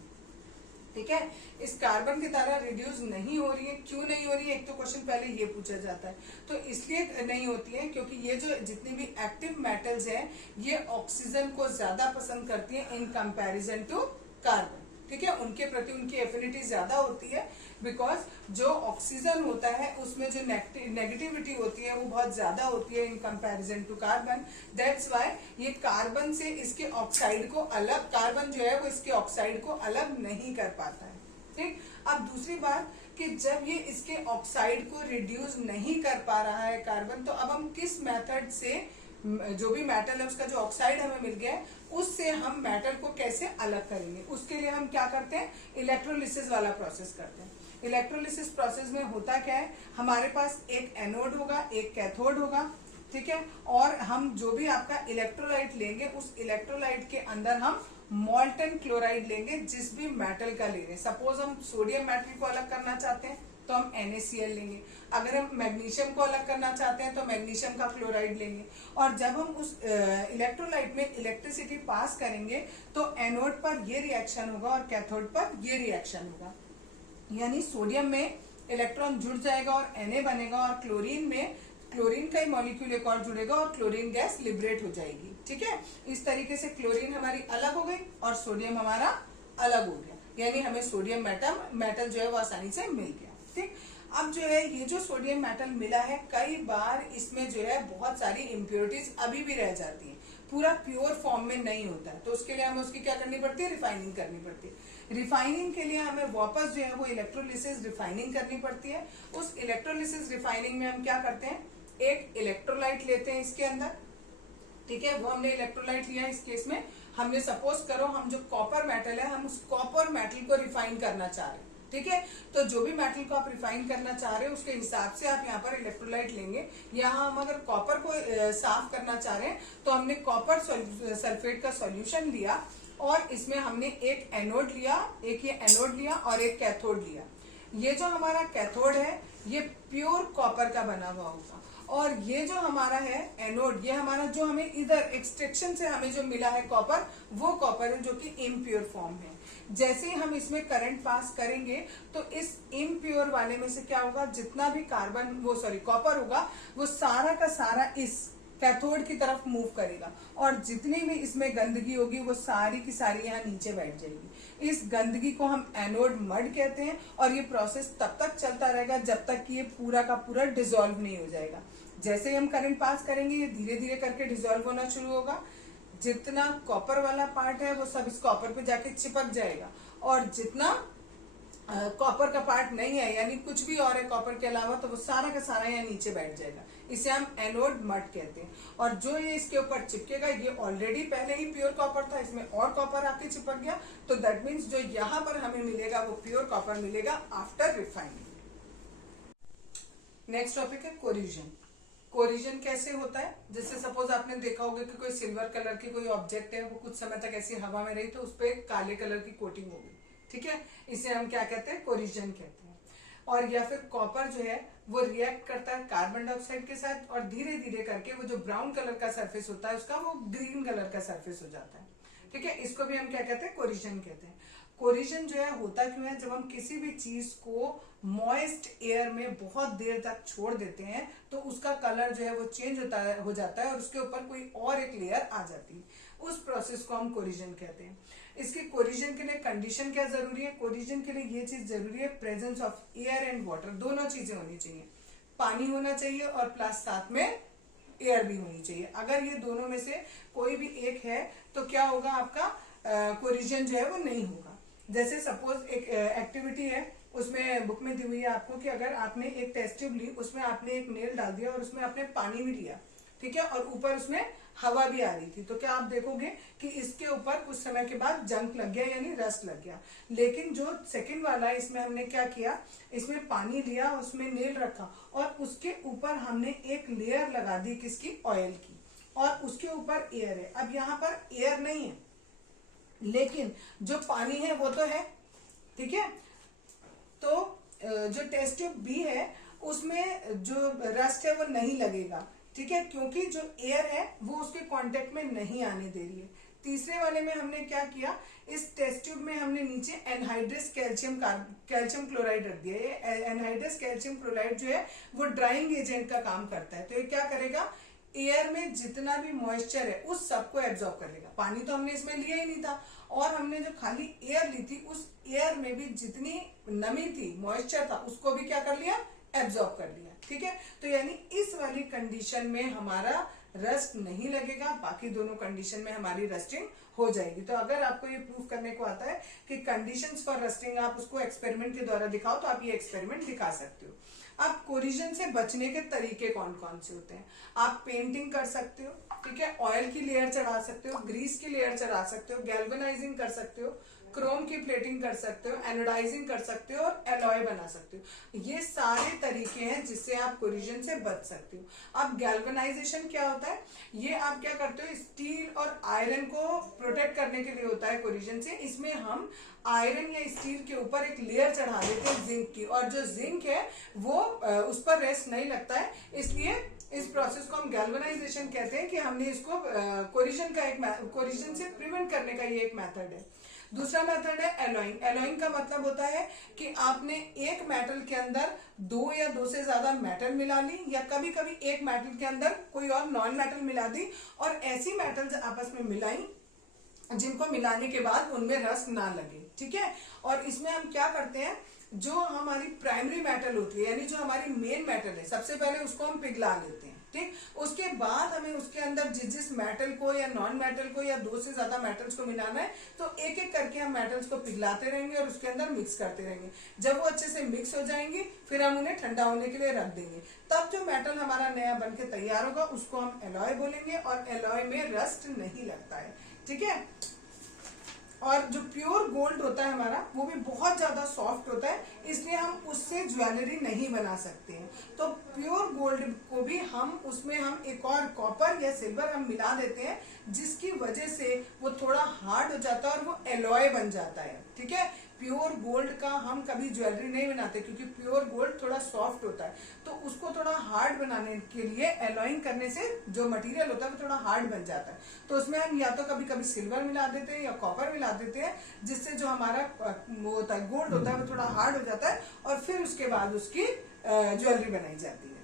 ठीक है, इस कार्बन की तरह रिड्यूस नहीं हो रही है। क्यों नहीं हो रही है, एक तो क्वेश्चन पहले ये पूछा जाता है। तो इसलिए नहीं होती है क्योंकि ये जो जितनी भी एक्टिव मेटल्स हैं ये ऑक्सीजन को ज्यादा पसंद करती हैं इन कंपैरिजन टू कार्बन। ठीक है, उनके प्रति उनकी एफिनिटी ज्यादा होती है, बिकॉज जो ऑक्सीजन होता है उसमें जो नेगेटिविटी होती है वो बहुत ज्यादा होती है in comparison to carbon. That's why ये कार्बन से इसके ऑक्साइड को अलग, कार्बन जो है वो इसके ऑक्साइड को अलग नहीं कर पाता है। ठीक, अब दूसरी बात कि जब ये इसके ऑक्साइड को रिड्यूस नहीं कर पा रहा है कार्बन, तो अब हम किस मेथड से जो भी मेटल है उसका जो ऑक्साइड हमें मिल गया है उससे हम मेटल को कैसे अलग करेंगे, उसके लिए हम क्या करते हैं, इलेक्ट्रोलिसिस वाला प्रोसेस करते हैं। इलेक्ट्रोलिसिस प्रोसेस में होता क्या है, हमारे पास एक एनोड होगा, एक कैथोड होगा। ठीक है, और हम जो भी आपका इलेक्ट्रोलाइट लेंगे उस इलेक्ट्रोलाइट के अंदर हम मॉल्टन क्लोराइड लेंगे, जिस भी मेटल का ले रहे हैं। सपोज हम सोडियम मेटल को अलग करना चाहते हैं तो हम NaCl लेंगे, अगर हम मैग्नीशियम को अलग करना चाहते हैं तो मैग्नीशियम का क्लोराइड लेंगे। और जब हम उस इलेक्ट्रोलाइट में इलेक्ट्रिसिटी पास करेंगे तो एनोड पर ये रिएक्शन होगा और कैथोड पर ये रिएक्शन होगा, यानी सोडियम में इलेक्ट्रॉन जुड़ जाएगा और Na बनेगा, और क्लोरीन में क्लोरीन का ही मॉलिक्यूल एक और जुड़ेगा और क्लोरीन गैस लिबरेट हो जाएगी। ठीक है, इस तरीके से क्लोरीन हमारी अलग हो गई और सोडियम हमारा अलग हो गया, यानी हमें सोडियम मेटल जो है वो आसानी से मिल गया। ठीक, अब जो है ये जो सोडियम मेटल मिला है, कई बार इसमें जो है बहुत सारी इम्प्योरिटीज अभी भी रह जाती हैं, पूरा प्योर फॉर्म में नहीं होता है। तो उसके लिए हमें उसकी क्या करनी पड़ती है, रिफाइनिंग करनी पड़ती है। रिफाइनिंग के लिए हमें वापस जो है वो इलेक्ट्रोलिसिस रिफाइनिंग करनी पड़ती है। उस इलेक्ट्रोलिसिस रिफाइनिंग में हम क्या करते हैं, एक इलेक्ट्रोलाइट लेते हैं इसके अंदर। ठीक है, वो हमने इलेक्ट्रोलाइट लिया, इस केस में हमने सपोज करो हम जो कॉपर मेटल है हम उस कॉपर मेटल को रिफाइन करना चाह रहे हैं। ठीक है, तो जो भी मेटल को आप रिफाइन करना चाह रहे हो उसके हिसाब से आप यहाँ पर इलेक्ट्रोलाइट लेंगे। यहाँ हम अगर कॉपर को साफ करना चाह रहे हैं तो हमने कॉपर सल्फेट का सॉल्यूशन लिया और इसमें हमने एक एनोड लिया, एक ये एनोड लिया और एक कैथोड लिया। ये जो हमारा कैथोड है ये प्योर कॉपर का बना हुआ होगा, और ये जो हमारा है एनोड, ये हमारा जो हमें इधर एक्सट्रैक्शन से हमें जो मिला है कॉपर, वो कॉपर है जो कि इम्प्योर फॉर्म है। जैसे ही हम इसमें करंट पास करेंगे तो इस इम्प्योर वाले में से क्या होगा, जितना भी कार्बन कॉपर होगा वो सारा का सारा इस कैथोड की तरफ मूव करेगा और जितनी भी इसमें गंदगी होगी वो सारी की सारी यहाँ नीचे बैठ जाएगी। इस गंदगी को हम एनोड मड कहते हैं और ये प्रोसेस तब तक चलता रहेगा जब तक कि ये पूरा का पूरा डिसॉल्व नहीं हो जाएगा। जैसे ही हम करंट पास करेंगे ये धीरे धीरे करके डिसॉल्व होना शुरू होगा। जितना कॉपर वाला पार्ट है वो सब इस कॉपर पे जाके चिपक जाएगा और जितना कॉपर का पार्ट नहीं है यानी कुछ भी और है कॉपर के अलावा तो वो सारा का सारा यहाँ नीचे बैठ जाएगा। इसे हम एनोड मड कहते हैं। और जो ये इसके ऊपर चिपकेगा ये ऑलरेडी पहले ही प्योर कॉपर था, इसमें और कॉपर आके चिपक गया तो दैट मीन्स जो यहाँ पर हमें मिलेगा वो प्योर कॉपर मिलेगा आफ्टर रिफाइनिंग। नेक्स्ट टॉपिक है कोरिजन। कोरिजन कैसे होता है? जैसे सपोज आपने देखा होगा कि कोई सिल्वर कलर की कोई ऑब्जेक्ट है वो कुछ समय तक ऐसी हवा में रही तो उस पर काले कलर की कोटिंग हो गई, ठीक है, इसे हम क्या कहते हैं? कोरिजन कहते हैं। और या फिर कॉपर जो है वो रिएक्ट करता है कार्बन डाइऑक्साइड के साथ और धीरे धीरे करके वो जो ब्राउन कलर का सरफेस होता है उसका वो ग्रीन कलर का सरफेस हो जाता है, ठीक है, इसको भी हम क्या कहते हैं? कोरिजन कहते हैं। कोरिजन जो है होता क्यों है? जब हम किसी भी चीज को मॉइस्ट एयर में बहुत देर तक छोड़ देते हैं तो उसका कलर जो है वो चेंज हो जाता है और उसके ऊपर कोई और एक लेयर आ जाती है, उस प्रोसेस को हम कोरिजन कहते हैं। इसके कोरिजन के लिए कंडीशन क्या जरूरी है? कोरिजन के लिए ये चीज जरूरी है, presence of air and water, दोनों चीजें होनी चाहिए। पानी होना चाहिए और प्लस साथ में एयर भी होनी चाहिए। अगर ये दोनों में से कोई भी एक है तो क्या होगा? आपका कोरिजन जो है वो नहीं होगा। जैसे सपोज एक एक्टिविटी है, उसमें बुक में दी हुई है आपको कि अगर आपने एक टेस्ट ट्यूब ली, उसमें आपने एक नेल डाल दिया और उसमें आपने पानी भी लिया, ठीक है, और ऊपर उसमें हवा भी आ रही थी, तो क्या आप देखोगे कि इसके ऊपर कुछ समय के बाद जंक लग गया यानी रस्ट लग गया। लेकिन जो सेकंड वाला है इसमें हमने क्या किया? इसमें पानी लिया, उसमें नेल रखा और उसके ऊपर हमने एक लेयर लगा दी, किसकी? ऑयल की, और उसके ऊपर एयर है। अब यहाँ पर एयर नहीं है लेकिन जो पानी है वो तो है, ठीक है, तो जो टेस्ट ट्यूब बी है उसमें जो रस्ट है वो नहीं लगेगा, ठीक है, क्योंकि जो एयर है वो उसके कांटेक्ट में नहीं आने दे रही है। तीसरे वाले में हमने क्या किया? इस टेस्ट ट्यूब में हमने नीचे एनहाइड्रस कैल्शियम क्लोराइड रख दिया। ये एनहाइड्रस कैल्शियम क्लोराइड जो है वो ड्राइंग एजेंट का काम करता है। तो ये क्या करेगा? एयर में जितना भी मॉइस्चर है उस सबको एब्जॉर्ब कर लेगा। पानी तो हमने इसमें लिया ही नहीं था और हमने जो खाली एयर ली थी उस एयर में भी जितनी नमी थी, मॉइस्चर था, उसको भी क्या कर लिया? एब्जॉर्ब कर लिया, ठीक है। तो यानी इस वाली कंडीशन में हमारा रस्ट नहीं लगेगा, बाकी दोनों कंडीशन में हमारी रस्टिंग हो जाएगी। तो अगर आपको ये प्रूफ करने को आता है कि कंडीशंस फॉर रस्टिंग आप उसको एक्सपेरिमेंट के द्वारा दिखाओ तो आप ये एक्सपेरिमेंट दिखा सकते हो। अब कोरिजन से बचने के तरीके कौन कौन से होते हैं? आप पेंटिंग कर सकते हो, ठीक है, ऑयल की लेयर चढ़ा सकते हो, ग्रीस की लेयर चढ़ा सकते हो, गैल्वेनाइजिंग कर सकते हो, क्रोम की प्लेटिंग कर सकते हो, एनोडाइजिंग कर सकते हो और एलॉय बना सकते हो। ये सारे तरीके हैं जिससे आप कोरिजन से बच सकते हो। अब गैल्वेनाइजेशन क्या होता है? ये आप क्या करते हो? स्टील और आयरन को प्रोटेक्ट करने के लिए होता है कोरिजन से। इसमें हम आयरन या स्टील के ऊपर एक लेयर चढ़ा देते हैं जिंक की, और जो जिंक है वो उस पर रेस्ट नहीं लगता है, इसलिए इस प्रोसेस को हम गैल्वेनाइजेशन कहते हैं कि हमने इसको कोरिजन से प्रिवेंट करने का ये एक मेथड है। दूसरा मेथड है एलॉइंग। एलॉइंग का मतलब होता है कि आपने एक मेटल के अंदर दो या दो से ज्यादा मेटल मिला ली, या कभी कभी एक मेटल के अंदर कोई और नॉन मेटल मिला दी, और ऐसी मेटल्स आपस में मिलाई जिनको मिलाने के बाद उनमें रस्ट ना लगे, ठीक है। और इसमें हम क्या करते हैं? जो हमारी प्राइमरी मेटल होती है यानी जो हमारी मेन मेटल है, सबसे पहले उसको हम पिघला लेते हैं, ठीक। उसके बाद हमें उसके अंदर जिस मेटल को या नॉन मेटल को या दो से ज्यादा मेटल्स को मिलाना है तो एक एक करके हम मेटल्स को पिघलाते रहेंगे और उसके अंदर मिक्स करते रहेंगे। जब वो अच्छे से मिक्स हो जाएंगे फिर हम उन्हें ठंडा होने के लिए रख देंगे। तब जो मेटल हमारा नया बन के तैयार होगा उसको हम एलॉय बोलेंगे, और एलॉय में रस्ट नहीं लगता है, ठीक है। और जो प्योर गोल्ड होता है हमारा वो भी बहुत ज्यादा सॉफ्ट होता है, इसलिए हम उससे ज्वेलरी नहीं बना सकते हैं। तो प्योर गोल्ड को भी हम उसमें हम एक और कॉपर या सिल्वर हम मिला देते हैं, जिसकी वजह से वो थोड़ा हार्ड हो जाता है और वो एलॉय बन जाता है, ठीक है। प्योर गोल्ड का हम कभी ज्वेलरी नहीं बनाते क्योंकि प्योर गोल्ड थोड़ा सॉफ्ट होता है, तो उसको थोड़ा हार्ड बनाने के लिए एलॉइंग करने से जो मटेरियल होता है वो थोड़ा हार्ड बन जाता है। तो उसमें हम या तो कभी कभी सिल्वर मिला देते हैं या कॉपर मिला देते हैं, जिससे जो हमारा वो होता है गोल्ड होता है वो थोड़ा हार्ड हो जाता है और फिर उसके बाद उसकी ज्वेलरी बनाई जाती है।